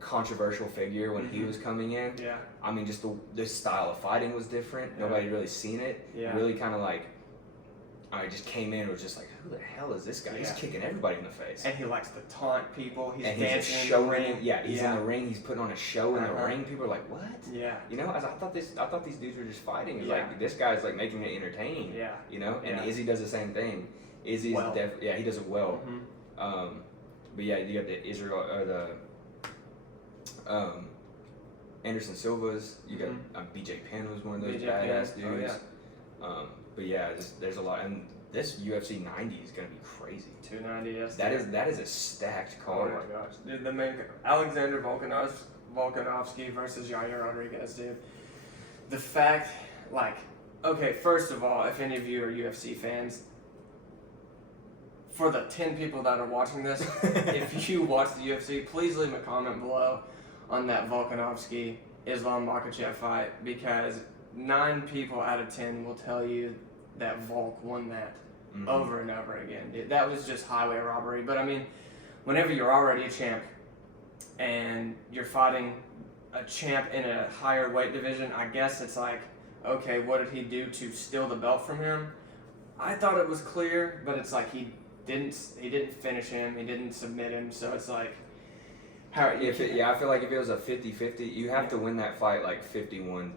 controversial figure when he was coming in. Yeah. I mean, just the style of fighting was different. Nobody really seen it. Yeah. Really kind of like. I just came in and was just like, who the hell is this guy? He's kicking everybody in the face. And he likes to taunt people. He's and dancing he's in the ring. He's in the ring. He's putting on a show in the ring. People are like, what? Yeah. You know, I thought these dudes were just fighting. It's like this guy's like making it entertaining. Yeah. You know, and Izzy does the same thing. Izzy's he does it well. But yeah, you got the Israel or the Anderson Silva's. You got BJ Penn was one of those badass dudes. Oh, yeah. But yeah, there's a lot, and this UFC 90 is gonna be crazy. 290, yes. That is a stacked card. Oh my gosh, dude! The main Alexander Volkanovski versus Yair Rodriguez, dude. The fact, like, okay, first of all, if any of you are UFC fans, for the 10 people that are watching this, if you watch the UFC, please leave a comment below on that Volkanovski Islam Makhachev fight, because 9 people out of 10 will tell you that Volk won that over and over again. Dude, that was just highway robbery. But I mean, whenever you're already a champ and you're fighting a champ in a higher weight division, I guess it's like, okay, what did he do to steal the belt from him? I thought it was clear, but it's like he didn't finish him, he didn't submit him, so it's like, I feel like if it was a 50-50, you have to win that fight like 51-49.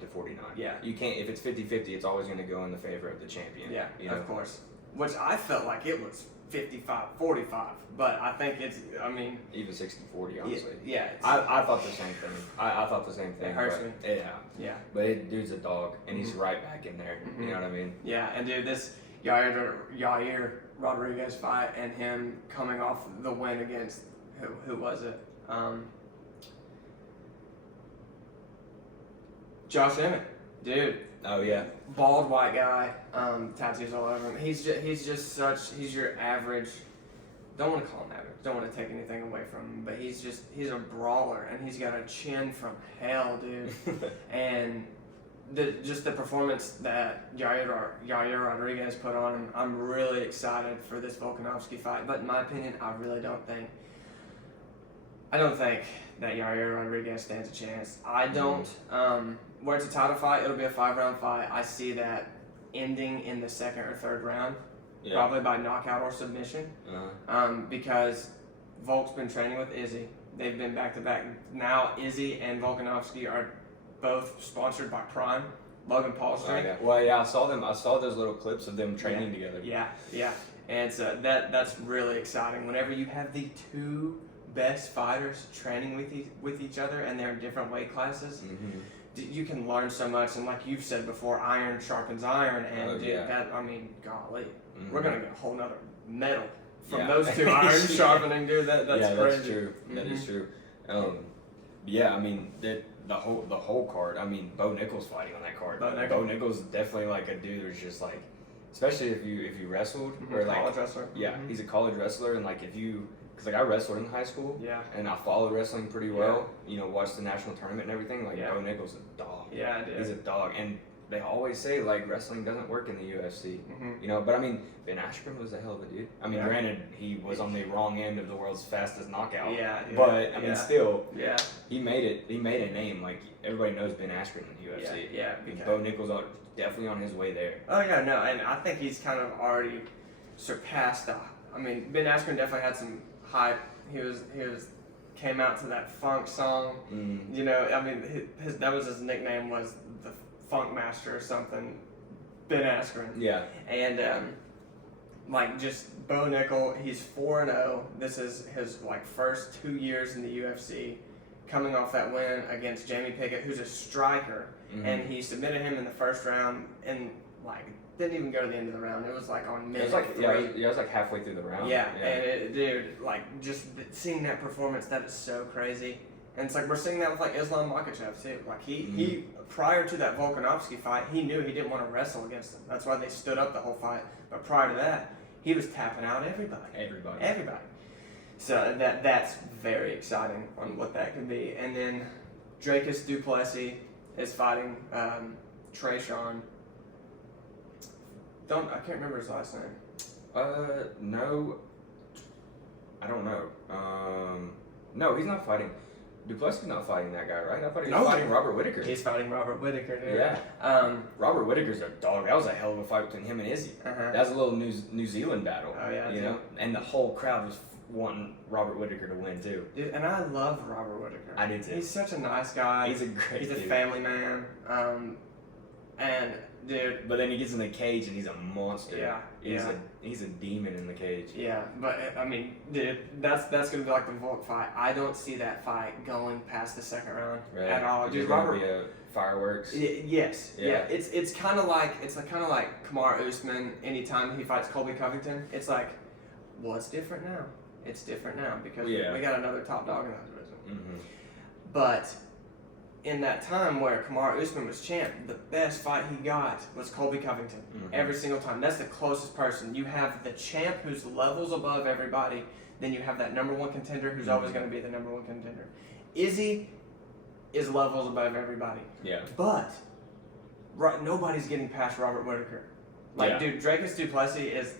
Yeah. You can't, if it's 50-50, it's always going to go in the favor of the champion. Yeah, you know? Of course. Which I felt like it was 55-45, but I think it's, I mean. Even 60-40, honestly. Yeah. I thought the same thing. I thought the same thing. It hurts me. Yeah. Yeah. But dude's a dog, and he's right back in there. You know what I mean? Yeah, and dude, this Yair Rodriguez fight and him coming off the win against, who was it? Josh Emmett, dude. Oh yeah. Bald white guy, tattoos all over him. He's your average. Don't want to call him average. Don't want to take anything away from him, but he's a brawler, and he's got a chin from hell, dude. And the performance that Yair Rodriguez put on him, I'm really excited for this Volkanovski fight. But in my opinion, I don't think that Yair Rodriguez stands a chance. I don't. Where it's a title fight, it'll be a 5-round fight. I see that ending in the 2nd or 3rd round, probably by knockout or submission, because Volk's been training with Izzy. They've been back-to-back. Now Izzy and Volkanovski are both sponsored by Prime, Logan Paul's drink. Well, yeah, I saw them. I saw those little clips of them training together. Yeah. And so that's really exciting. Whenever you have the 2 best fighters training with each other, and they're in different weight classes, you can learn so much. And like you've said before, iron sharpens iron, and golly, we're gonna get a whole nother medal from those 2 iron sharpening, dude. That's crazy. That's true. That is true. I mean the whole card. I mean, Bo Nichols fighting on that card. Bo Nichols is definitely like a dude who's just like, especially if you wrestled or like college wrestler. Yeah, he's a college wrestler, and like if you. Because like I wrestled in high school, and I followed wrestling pretty well. You know, watched the national tournament and everything. Like Bo Nichols is a dog. Yeah, I did. He's a dog, and they always say like wrestling doesn't work in the UFC. You know, but I mean, Ben Askren was a hell of a dude. I mean, granted, he was on the wrong end of the world's fastest knockout. But I mean, still, he made it. He made a name. Like everybody knows Ben Askren in the UFC. And Bo Nichols are definitely on his way there. Oh yeah, no, and I think he's kind of already surpassed. I mean, Ben Askren definitely had some hype. He came out to that funk song. You know, I mean, that was his nickname, was the Funk Master or something Ben Askren. Yeah. And like just Bo Nickel, he's 4-0. This is his like first 2 years in the UFC, coming off that win against Jamie Pickett, who's a striker, and he submitted him in the first round, and like didn't even go to the end of the round. It was like on minute three. It was like halfway through the round. Yeah, and dude, like just seeing that performance, that is so crazy. And it's like we're seeing that with like Islam Makhachev too. Like he prior to that Volkanovski fight, he knew he didn't want to wrestle against him. That's why they stood up the whole fight. But prior to that, he was tapping out everybody. Everybody. So that's very exciting on what that could be. And then Dracus du Plessis is fighting Trayshawn. I can't remember his last name. No, I don't know. No, he's not fighting. Duplessis not fighting that guy, right? I thought he was fighting Robert Whittaker. He's fighting Robert Whittaker. Yeah. Robert Whittaker's a dog. That was a hell of a fight between him and Izzy. That was a little New Zealand battle. Oh yeah. You know, and the whole crowd was wanting Robert Whittaker to win too. Dude, and I love Robert Whittaker. I did too. He's such a nice guy. He's a great He's a dude. family man. And dude. But then he gets in the cage and he's a monster. Yeah. He's a demon in the cage. Yeah, but I mean, dude, that's gonna be like the Volk fight. I don't see that fight going past the second round at all. Dude, Robert. Be a fireworks. Yes. Yeah. It's kind of like Kamaru Usman. Anytime he fights Colby Covington, it's like, well, it's different now. It's different now because we got another top dog in that division. But in that time where Kamaru Usman was champ, the best fight he got was Colby Covington. Every single time. That's the closest person. You have the champ who's levels above everybody, then you have that number one contender who's always going to be the number one contender. Izzy is levels above everybody. Yeah. But nobody's getting past Robert Whittaker. Dude, Dracus du Plessis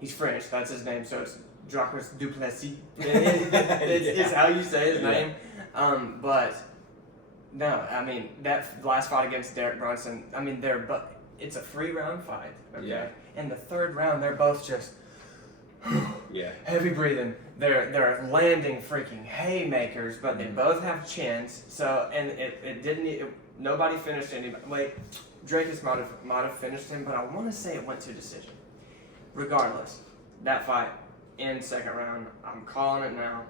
he's French, that's his name, so it's Dracus du Plessis. It's how you say his name. But no, I mean, that last fight against Derek Brunson, I mean, it's a 3-round fight, okay? Yeah. In the third round, they're both just heavy breathing. They're landing freaking haymakers, but they both have chins. So, and nobody finished anybody. Wait, Dracus might have finished him, but I want to say it went to decision. Regardless, that fight in second round, I'm calling it now.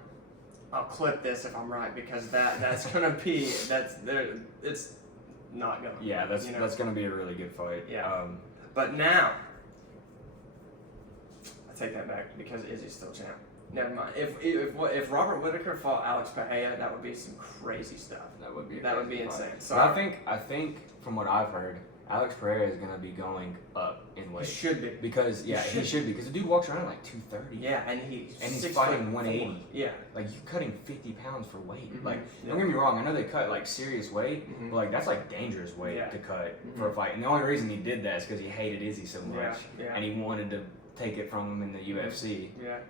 I'll clip this if I'm right because that's gonna be it's not gonna. Yeah, that's gonna be a really good fight. Yeah. But now, I take that back because Izzy's still champ. Never mind. If Robert Whittaker fought Alex Pereira, that would be some crazy stuff. That would be insane. So I think from what I've heard, Alex Pereira is gonna be going up in weight. He should be. Because he should be because the dude walks around like 230. Yeah, and he's fighting 180. Yeah. Like you're cutting 50 pounds for weight. Like don't get me wrong, I know they cut like serious weight, but like that's like dangerous weight to cut for a fight. And the only reason he did that is because he hated Izzy so much, and he wanted to take it from him in the UFC. Yeah.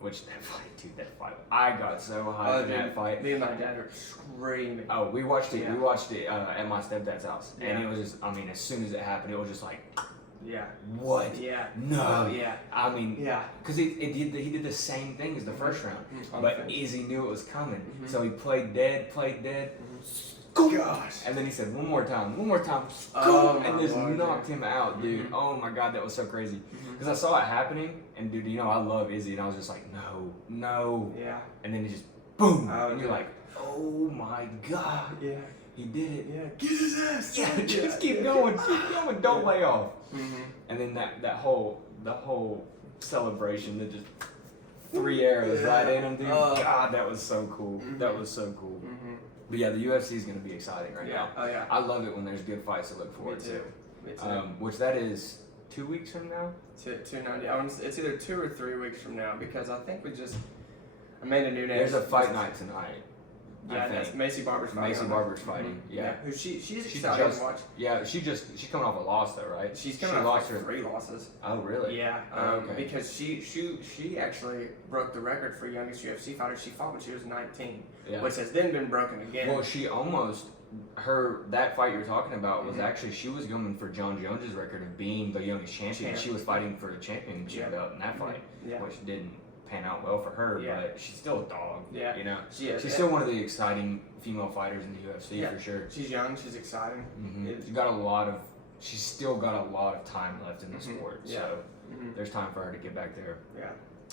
Which that fight, I got so hyped in that fight. Me and my dad are screaming. Oh, we watched it. We watched it at my stepdad's house, and it was just. I mean, as soon as it happened, it was just like. Yeah. What? Yeah. No. Oh, yeah. I mean. Yeah. Because he did the same thing as the first round, but Izzy knew it was coming, so he played dead. Gosh. And then he said one more time, and just knocked him out, dude. Oh my God, that was so crazy. Because I saw it happening, and dude, you know I love Izzy, and I was just like, no. Yeah. And then he just boom, and you're like, oh my God. Yeah. He did it. Yeah. Get his ass. Yeah. Just keep going. Don't lay off. And then the whole celebration, that just 3 arrows right in him, dude. God, that was so cool. That was so cool. But yeah, the UFC is going to be exciting right now. Oh yeah. I love it when there's good fights to look forward to. Me too. Which that is 2 weeks from now. 290. It's either 2 or 3 weeks from now because I think Amanda Nunes. There's a fight night tonight. Yeah, that's Macy Barber's fighting. Macy Barber's fighting. Yeah. Who she's excited to watch. Yeah, she's coming off a loss though, right? She's coming off like 3 losses. Oh really? Yeah. Okay. Because she actually broke the record for youngest UFC fighter. She fought when she was 19, which has then been broken again. Well, she almost. That fight you're talking about was actually she was going for Jon Jones' record of being the youngest champion. She was fighting for the championship belt in that fight, which didn't pan out well for her, but she's still a dog. Yeah, you know, she's still one of the exciting female fighters in the UFC for sure. She's young, she's exciting. She's got a lot of she's still got a lot of time left in the sport. Yeah. So there's time for her to get back there. Yeah.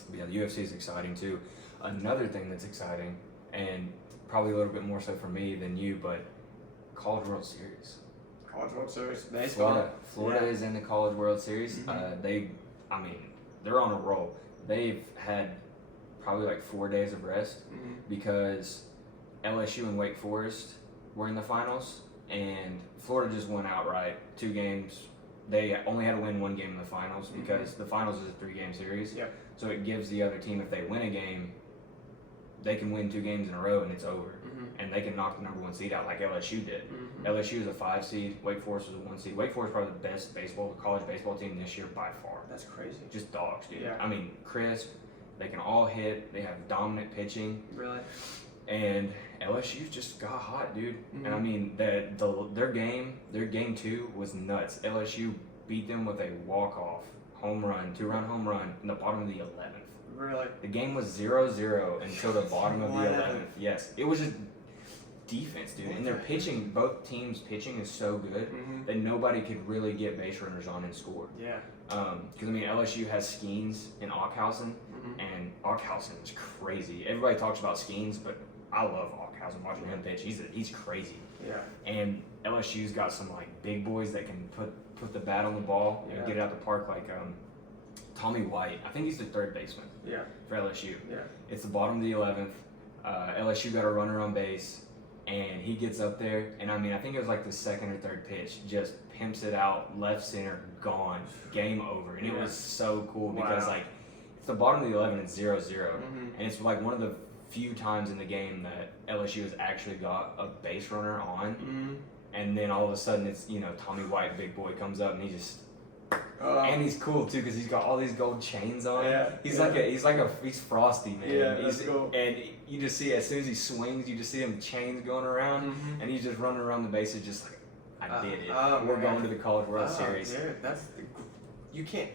But yeah, the UFC is exciting too. Another thing that's exciting, and probably a little bit more so for me than you, but College World Series. College World Series baseball. Florida is in the College World Series. They're on a roll. They've had probably like 4 days of rest because LSU and Wake Forest were in the finals, and Florida just won outright 2 games. They only had to win 1 game in the finals because the finals is a 3-game series. Yep. So it gives the other team, if they win a game, they can win 2 games in a row and it's over. And they can knock the number 1 seed out like LSU did. LSU is a 5 seed. Wake Forest was a 1 seed. Wake Forest is probably the best college baseball team this year by far. That's crazy. Just dogs, dude. Yeah. I mean, crisp. They can all hit. They have dominant pitching. Really? And LSU just got hot, dude. And I mean, their game 2 was nuts. LSU beat them with a walk-off home run, 2-run home run in the bottom of the 11th. Really? The game was 0-0 until the bottom of the 11th. Yes, it was just defense, dude. And their pitching, both teams' pitching is so good that nobody could really get base runners on and score. Yeah. Because LSU has Skeens and Ockhausen, and Ockhausen is crazy. Everybody talks about Skeens, but I love Ockhausen. Watching him pitch, he's crazy. Yeah. And LSU's got some like big boys that can put the bat on the ball and get it out the park, like Tommy White. I think he's the 3rd baseman. Yeah. For LSU. Yeah. It's the bottom of the 11th. LSU got a runner on base, and he gets up there, and I think it was like the 2nd or 3rd pitch, just pimps it out, left center, gone, game over. And it was so cool because like it's the bottom of the 11th, it's 0-0, and it's like one of the few times in the game that LSU has actually got a base runner on, and then all of a sudden it's Tommy White, big boy, comes up and he just. And he's cool too because he's got all these gold chains on. Yeah, He's frosty, man. Yeah, that's cool. And you just see as soon as he swings, you just see him chains going around, and he's just running around the bases just like, I did it. We're going to the College World Series. Dude, you can't.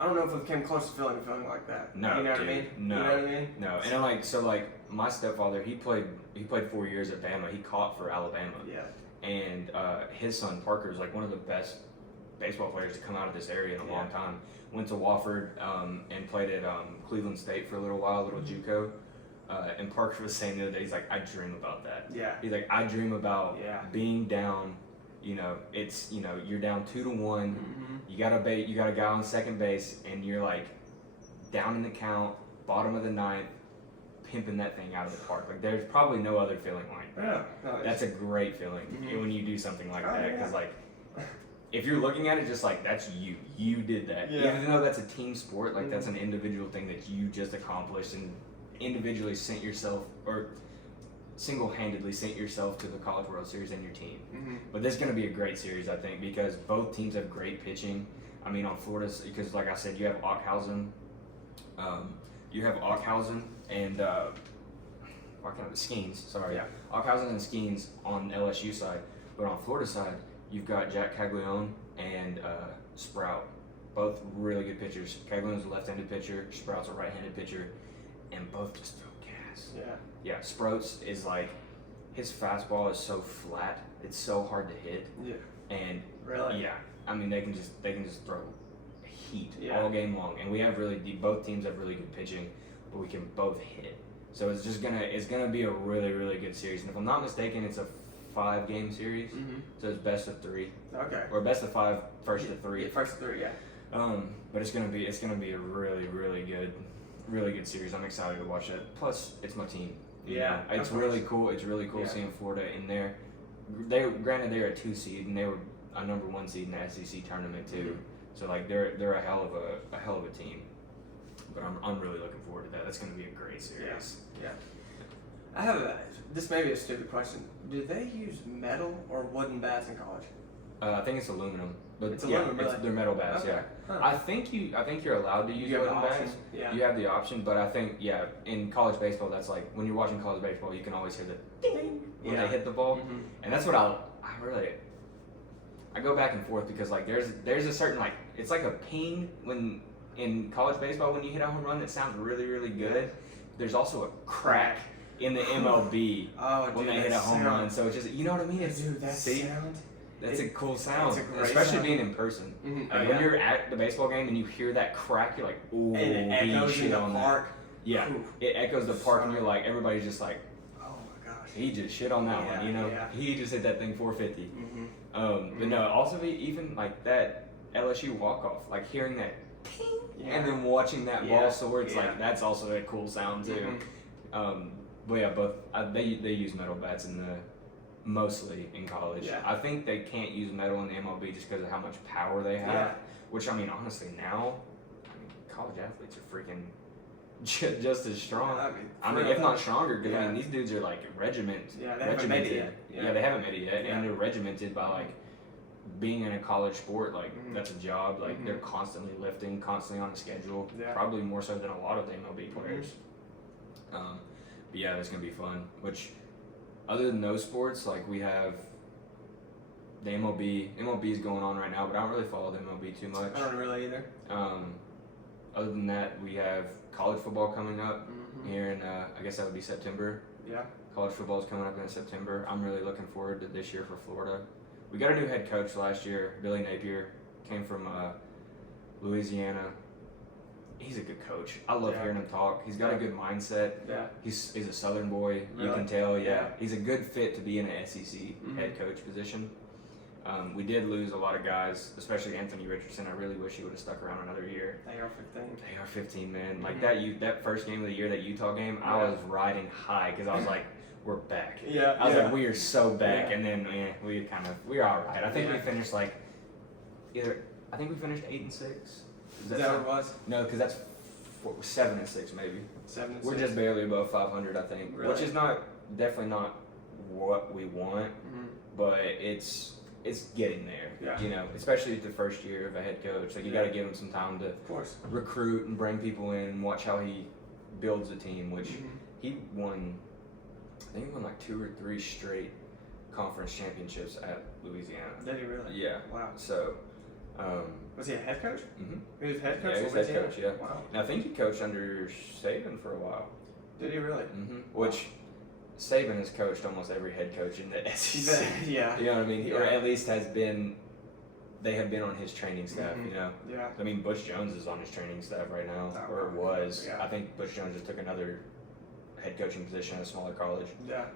I don't know if it came close to feeling a feeling like that. No, you know dude, what I mean? no, you know what I mean? No. And my stepfather, he played 4 years at Bama. He caught for Alabama. Yeah. And his son Parker is like one of the best baseball players to come out of this area in a long time. Went to Wofford and played at Cleveland State for a little while, little JUCO. And Parker was saying the other day, he's like, I dream about that. Yeah. He's like, I dream about being down. It's you're down 2-1. You got a guy on second base, and you're like down in the count, bottom of the 9th, pimping that thing out of the park. Like there's probably no other feeling like that. Yeah. No, that's a great feeling when you do something like that, because like. If you're looking at it just like that's you did that. Even though that's a team sport, like that's an individual thing that you just accomplished and individually sent yourself or single-handedly sent yourself to the College World Series and your team. But this is going to be a great series, I think, because both teams have great pitching. On Florida's, because like I said, you have Ockhausen. And Skeens. Sorry, Ockhausen and Skeens on LSU side, but on Florida side. You've got Jack Caglione and Sprout, both really good pitchers. Caglione's a left-handed pitcher, Sprout's a right-handed pitcher, and both just throw gas. Yeah, Sprout's is like, his fastball is so flat, it's so hard to hit. Yeah. And really? Yeah, they can just throw heat all game long, and we have both teams have really good pitching, but we can both hit. So it's gonna be a really, really good series. And if I'm not mistaken, it's a 5-game series, so it's best of 3. Okay. Or best of 5, first to 3. Yeah, first to 3, yeah. But it's gonna be a really, really good series. I'm excited to watch it. Plus, it's my team. Yeah. It's really cool. It's really cool seeing Florida in there. They're a 2 seed, and they were a number 1 seed in the SEC tournament too. So like they're a hell of a team. But I'm really looking forward to that. That's gonna be a great series. Yeah. This may be a stupid question. Do they use metal or wooden bats in college? I think it's aluminum, but it's aluminum, really? They're metal bats. Okay. Yeah, I think you're allowed to use wooden bats. Yeah. You have the option, but I think in college baseball, that's like when you're watching college baseball, you can always hear the ding when they hit the ball, and that's what I go back and forth because like there's a certain like it's like a ping when in college baseball when you hit a home run, it sounds really, really good. There's also a crack in the MLB when they hit a home run. So it's just, you know what I mean? Dude, that sound. That's a cool sound, It's a great especially sound. being in person. Mm-hmm. Like when you're at the baseball game and you hear that crack, you're like, ooh, And it echoes in the on park. that. Yeah, Ooh. it echoes the park, and you're like, everybody's just like, Oh my gosh. he just shit on that one, you know? Yeah. He just hit that thing 450. Mm-hmm. But no, also even like that LSU walk off, like hearing that ping, and then watching that ball soar, it's like that's also a cool sound too. Mm-hmm. But yeah, they use metal bats mostly in college. Yeah. I think they can't use metal in the MLB just because of how much power they have. Yeah. Which I mean, honestly, now, college athletes are freaking just as strong. I mean, if not stronger, because I mean, these dudes are like regimented. Yeah, they haven't made it yet. Yeah, they haven't made it yet, and they're regimented by like being in a college sport. Like that's a job. Like they're constantly lifting, constantly on a schedule. Yeah. Probably more so than a lot of the MLB players. But yeah, it's gonna be fun. Which, other than those sports, like we have the MLB. MLB is going on right now, but I don't really follow the MLB too much. I don't really either. Other than that, we have college football coming up here in, I guess that would be September. Yeah. College football is coming up in September. I'm really looking forward to this year for Florida. We got a new head coach last year, Billy Napier, came from Louisiana. He's a good coach. I love hearing him talk. He's got a good mindset. Yeah. He's a Southern boy. Really? You can tell. Yeah. He's a good fit to be in an SEC head coach position. We did lose a lot of guys, especially Anthony Richardson. I really wish he would have stuck around another year. They are 15. They are 15, man. Like that first game of the year, that Utah game, I was riding high because I was like, we're back. Yeah. I was like, we are so back. Yeah. And then we're all right. I think we finished like I think we finished 8-6. Is that what it was? No, because that's 7-6 maybe. 7 We're just barely above 500, I think, Really? which is definitely not what we want, but it's getting there. Yeah. You know, especially the first year of a head coach. Like you got to give him some time to Of course. recruit and bring people in and watch how he builds a team. Which he won, I think he won like 2 or 3 straight conference championships at Louisiana. Did he really? Yeah. Wow. So. Was he a head coach? Mhm. He was head coach. Yeah, he was head coach. Yeah. Wow. And I think he coached under Saban for a while. Did he really? Which Saban has coached almost every head coach in the SEC. Yeah. You know what I mean? Or at least they have been on his training staff, you know? Yeah. I mean, Butch Jones is on his training staff right now, Oh, or was. yeah. I think Butch Jones just took another head coaching position at a smaller college. Yeah.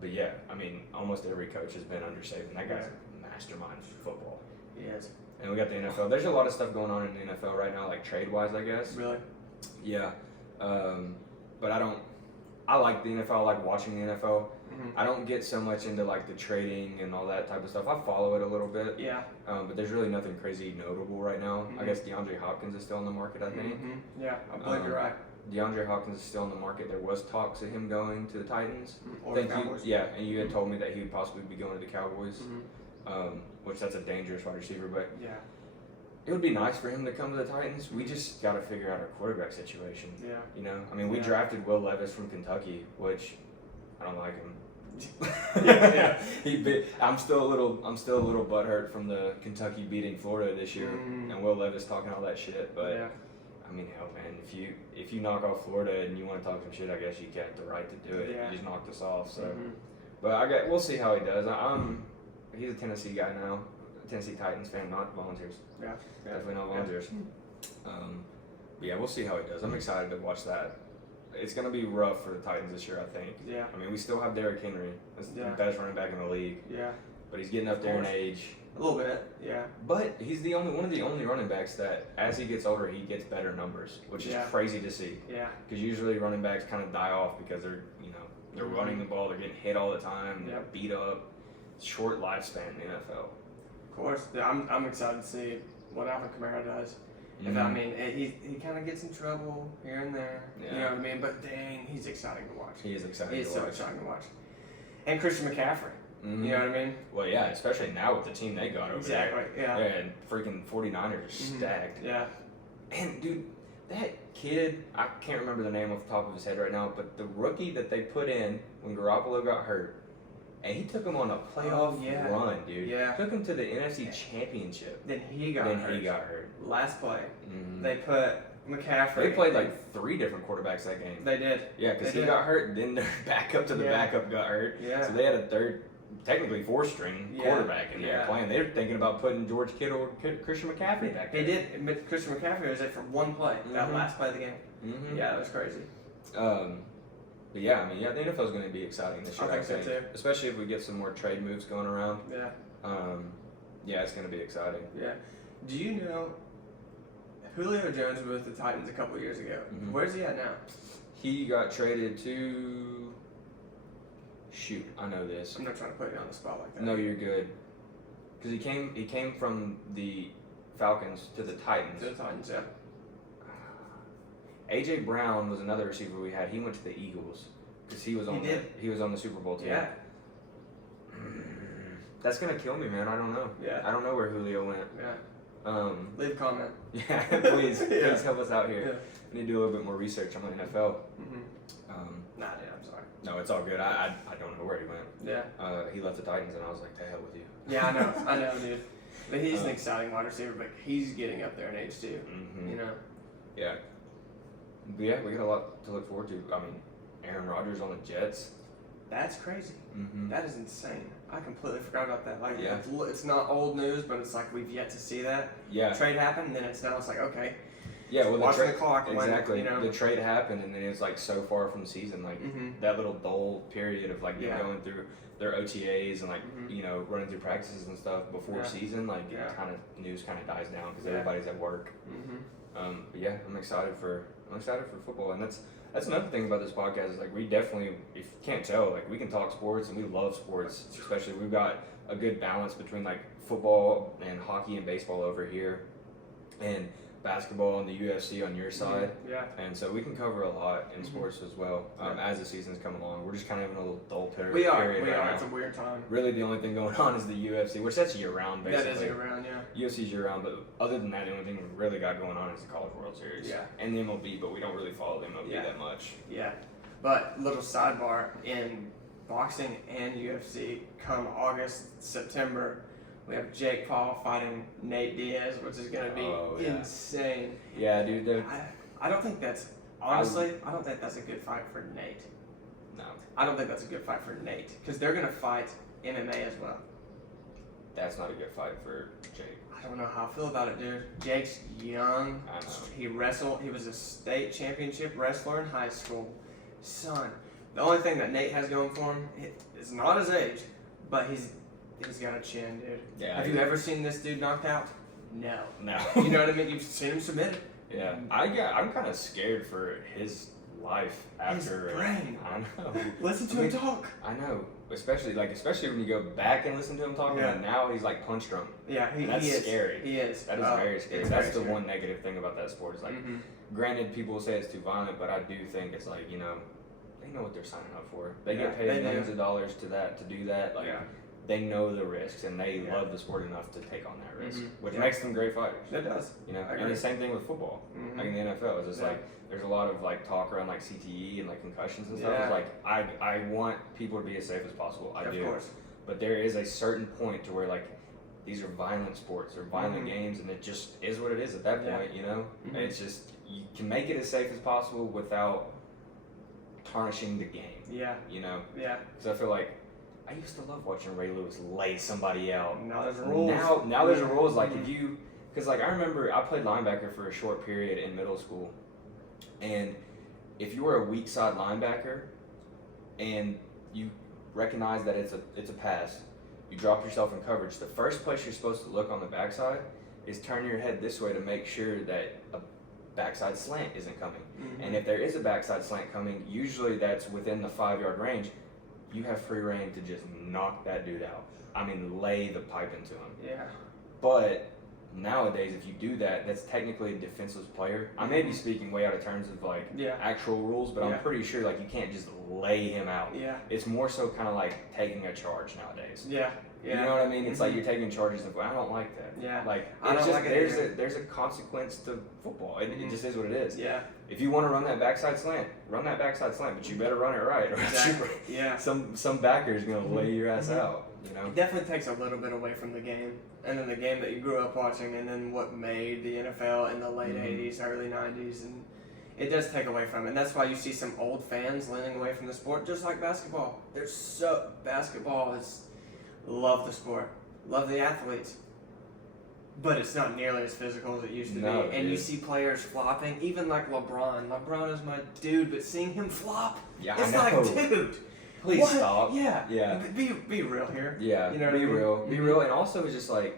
But yeah, I mean, almost every coach has been under Saban. That guy's a mastermind for football. He is. And we got the NFL. There's a lot of stuff going on in the NFL right now, like trade-wise, I guess. Really? Yeah. But I like the NFL. I like watching the NFL. I don't get so much into like the trading and all that type of stuff. I follow it a little bit. Yeah. But there's really nothing crazy notable right now. I guess DeAndre Hopkins is still on the market, I think. Yeah, I believe you're right. DeAndre Hopkins is still on the market. There was talks of him going to the Titans. Or the Cowboys. And you had told me that he would possibly be going to the Cowboys, which that's a dangerous wide receiver. But Yeah. it would be nice for him to come to the Titans. We just got to figure out our quarterback situation. Yeah. You know, I mean, we drafted Will Levis from Kentucky, which I don't like him. I'm still a little butthurt from the Kentucky beating Florida this year, and Will Levis talking all that shit. But I mean, hell, man, if you knock off Florida and you want to talk some shit, I guess you got the right to do it. Yeah. You just knocked us off, so. But we'll see how he does. He's a Tennessee guy now, Tennessee Titans fan, not Volunteers. Yeah. Definitely not Volunteers. But yeah, we'll see how he does. I'm excited to watch that. It's going to be rough for the Titans this year, I think. Yeah. I mean, we still have Derrick Henry. That's the best running back in the league. Yeah. But he's getting up there in age. A little bit. Yeah. But he's one of the only running backs that, as he gets older, he gets better numbers, which is crazy to see. Yeah. Because usually running backs kind of die off because they're running the ball, they're getting hit all the time, they're beat up. Short lifespan in the NFL. Of course. I'm excited to see what Alvin Kamara does. If, I mean, he kind of gets in trouble here and there. Yeah. You know what I mean? But dang, he's exciting to watch. He is exciting He's to so watch. exciting to watch. And Christian McCaffrey. You know what I mean? Well, yeah, especially now with the team they got over there. Exactly, yeah. And freaking 49ers are stacked. Yeah. And, dude, that kid, I can't remember the name off the top of his head right now, but the rookie that they put in when Garoppolo got hurt, and he took him on a playoff run, dude. Yeah. Took him to the NFC Championship. Then he got hurt. Last play, they put McCaffrey. They played like 3 different quarterbacks that game. They did. Yeah, because he got hurt, then their backup to the backup got hurt. Yeah. So they had a third technically fourth-string quarterback in there playing. They're thinking about putting George Kittle or Christian McCaffrey back there. They did. Christian McCaffrey was it for one play, that last play of the game. Mm-hmm. Yeah, that was crazy. But yeah, I mean, the NFL is going to be exciting this year. I think so too. Especially if we get some more trade moves going around. Yeah. Yeah, it's going to be exciting. Yeah. Do you know Julio Jones was with the Titans a couple of years ago? Mm-hmm. Where's he at now? He got traded to. Shoot, I know this. I'm not trying to put you on the spot like that. No, you're good. Because he came from the Falcons to the Titans. To the Titans, yeah. AJ Brown was another receiver we had. He went to the Eagles because he was on the Super Bowl team. Yeah. That's gonna kill me, man. I don't know. Yeah. I don't know where Julio went. Yeah. Leave a comment. Yeah, please help us out here. Yeah. We need to do a little bit more research on the NFL. Mm-hmm. Nah, dude, I'm sorry. No, it's all good. I don't know where he went. Yeah. He left the Titans, and I was like, to hell with you. Yeah, I know, dude. But he's an exciting wide receiver, but he's getting up there in age too. Mm-hmm. You know. Yeah. But yeah, we got a lot to look forward to. I mean, Aaron Rodgers on the Jets. That's crazy. Mm-hmm. That is insane. I completely forgot about that. Like, Yeah. it's not old news, but it's like we've yet to see that trade happen. And then it's like, okay. Yeah, well, watching the clock. Exactly. When, you know, the trade happened, and then it's like so far from the season, like that little dull period of like going through their OTAs and like you know running through practices and stuff before season. Like news kind of dies down because everybody's at work. But yeah, I'm excited for football, and that's another thing about this podcast is like we definitely, if you can't tell, like we can talk sports and we love sports. Especially we've got a good balance between like football and hockey and baseball over here, and basketball and the UFC on your side. Yeah. And so we can cover a lot in sports as well as the season's come along. We're just kind of having a little dull period. We are. Right now. It's a weird time. Really, the only thing going on is the UFC, which that's year round basically. That is year round, yeah. UFC's year round, but other than that, the only thing we really got going on is the College World Series. Yeah. And the MLB, but we don't really follow the MLB that much. Yeah. But little sidebar, in boxing and UFC, come August, September, we have Jake Paul fighting Nate Diaz, which is going to be insane. Yeah, dude. I don't think that's, honestly, I don't think that's a good fight for Nate. No. I don't think that's a good fight for Nate, because they're going to fight MMA as well. That's not a good fight for Jake. I don't know how I feel about it, dude. Jake's young. I know. He was a state championship wrestler in high school. Son, the only thing that Nate has going for him is not his age, but he's got a chin, dude. Yeah. Have you ever seen this dude knocked out? No. No. You know what I mean? You've seen him submitted. Yeah. I'm kind of scared for his life after. His brain. I know. Listen to him talk. I know. Especially when you go back and listen to him talking, and now he's like punch drunk. Yeah, that's is scary. He is. That is very scary. That's the one negative thing about that sport. Is like, granted, people will say it's too violent, but I do think it's like, you know, they know what they're signing up for. They get paid millions of dollars to do that. Like, they know the risks, and they love the sport enough to take on that risk, which makes them great fighters. It does. You know, and the same thing with football. Like in the NFL, it's just like there's a lot of like talk around like CTE and like concussions and stuff. It's like I want people to be as safe as possible. I do. Of course. But there is a certain point to where like these are violent sports or violent games, and it just is what it is at that point. You know, and it's just you can make it as safe as possible without tarnishing the game. Yeah. You know. Yeah. Because I feel like. I used to love watching Ray Lewis lay somebody out. Now there's rules. Now there's rules. Like if you, because like I remember I played linebacker for a short period in middle school, and if you were a weak side linebacker, and you recognize that it's a pass, you drop yourself in coverage. The first place you're supposed to look on the backside is turn your head this way to make sure that a backside slant isn't coming. And if there is a backside slant coming, usually that's within the 5-yard range. You have free reign to just knock that dude out. I mean, lay the pipe into him. Yeah. But nowadays, if you do that, that's technically a defenseless player. I may be speaking way out of terms of like actual rules, but I'm pretty sure like you can't just lay him out. Yeah. It's more so kind of like taking a charge nowadays. Yeah. You know what I mean? It's like you're taking charges of, I don't like that. Yeah. Like, I don't like it. there's a consequence to football. It just is what it is. Yeah. If you want to run that backside slant, but you better run it right. Or yeah. Some backer is going to lay your ass out, you know? It definitely takes a little bit away from the game. And then the game that you grew up watching, and then what made the NFL in the late 80s, early 90s, and it does take away from it. And that's why you see some old fans leaning away from the sport, just like basketball. Basketball is... Love the sport. Love the athletes. But it's not nearly as physical as it used to be. And dude. you see players flopping, even like LeBron. LeBron is my dude, but seeing him flop, it's I know. like, dude. Please what? stop. Yeah. Be real here. Yeah. You know what be I mean? real. Be Mhm. real. And also, it's just like,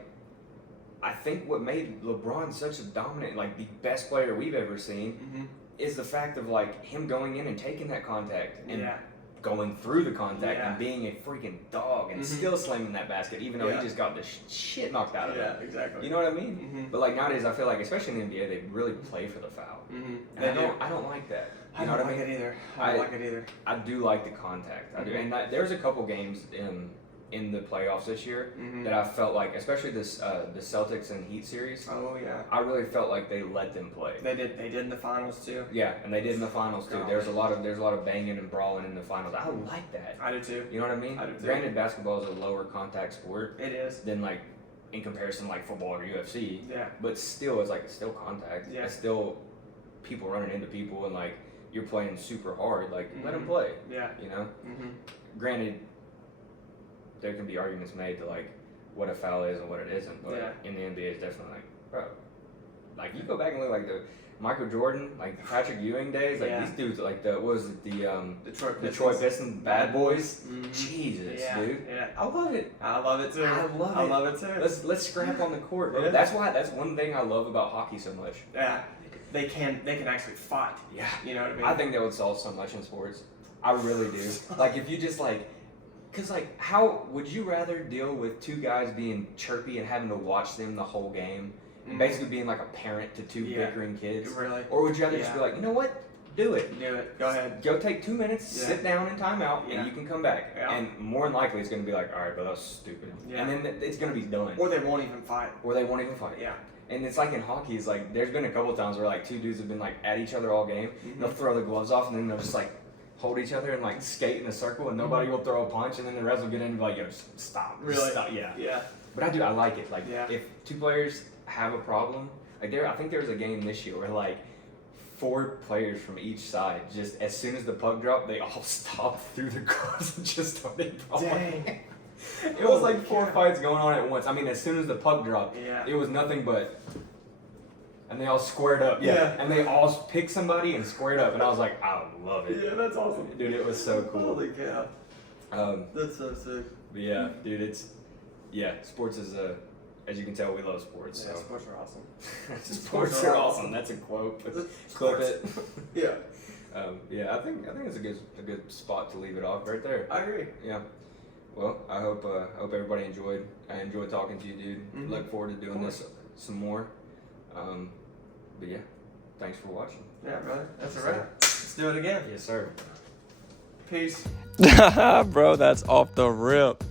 I think what made LeBron such a dominant, like the best player we've ever seen, Mm-hmm. is the fact of like him going in and taking that contact and Yeah. going through the contact Yeah. and being a freaking dog and Mhm. still slamming that basket, even though Yeah. he just got the shit knocked out of him. Yeah, exactly. You know what I mean? Mm-hmm. But like nowadays, I feel like, especially in the NBA, they really play for the foul. Mm-hmm. And I don't like that. You know I what don't I like mean? it either. I don't like it either. I do like the contact. I do, Mhm. and there's a couple games in the playoffs this year Mm-hmm. that I felt like, especially this the Celtics and Heat series. Oh yeah. I really felt like they let them play. They did in the finals too. Yeah, and they did in the finals too. God. There's a lot of banging and brawling in the finals. I like that. I do too. You know what I mean? I do too. Granted, basketball is a lower contact sport It is. than like in comparison like football or UFC, Yeah. but still, it's still contact. Yeah. It's still people running into people and like you're playing super hard. Like let them Mhm. play. Yeah. You know. Mm-hmm. Granted, there can be arguments made to like what a foul is and what it isn't, but Yeah. in the NBA, it's definitely like, bro, like you go back and look like the Michael Jordan, like the Patrick Ewing days, like Yeah. these dudes, like the what was it, the Detroit Pistons bad boys. Mhm. Jesus, Yeah. dude, Yeah. I love it. I love it too. I love it. it too. Let's scrap on the court, bro. Yeah. That's one thing I love about hockey so much. Yeah. They can actually fight. Yeah, You know what I mean? I think that would solve so much in sports. I really do. Like if you just like. Cause like, how would you rather deal with two guys being chirpy and having to watch them the whole game, and Mhm. basically being like a parent to two Yeah. bickering kids, Really. or would you rather just Yeah. be like, you know what, do it, Do it. Go ahead. go take 2 minutes, Yeah. sit down in timeout, Yeah. and you can come back, Yeah. and more than likely it's gonna be like, all right, but that was stupid, Yeah. and then it's gonna be done, Or they won't even fight. or they won't even fight. Yeah. And it's like in hockey, it's like there's been a couple times where like two dudes have been like at each other all game, Mhm. they'll throw the gloves off, and then they'll just like hold each other and like skate in a circle, and nobody will throw a punch, and then the rest will get in and be like, yo, just stop. Just Really? stop. Yeah. Yeah. But I like it. Like, Yeah. if two players have a problem, like I think there was a game this year where like 4 players from each side, just as soon as the puck dropped, they all stopped through the gloves and just started brawling. Dang. It was like Holy 4 cow. fights going on at once. I mean, as soon as the puck dropped, Yeah. it was nothing but. And they all squared up. Yeah. And they all picked somebody and squared up, and I was like, I love it. Yeah, that's awesome. Dude, it was so cool. Holy cow. That's so sick. But yeah, dude, sports is as you can tell, we love sports. Yeah, So sports are awesome. sports are awesome. That's a quote. Clip it. Yeah. Yeah, I think it's a good spot to leave it off right there. I agree. Yeah. Well, I hope everybody enjoyed. I enjoyed talking to you, dude. Mhm. Look forward to doing this some more. But yeah, thanks for watching. Yeah, brother. That's a wrap. Let's do it again. Yes, sir. Peace. Bro, that's off the rip.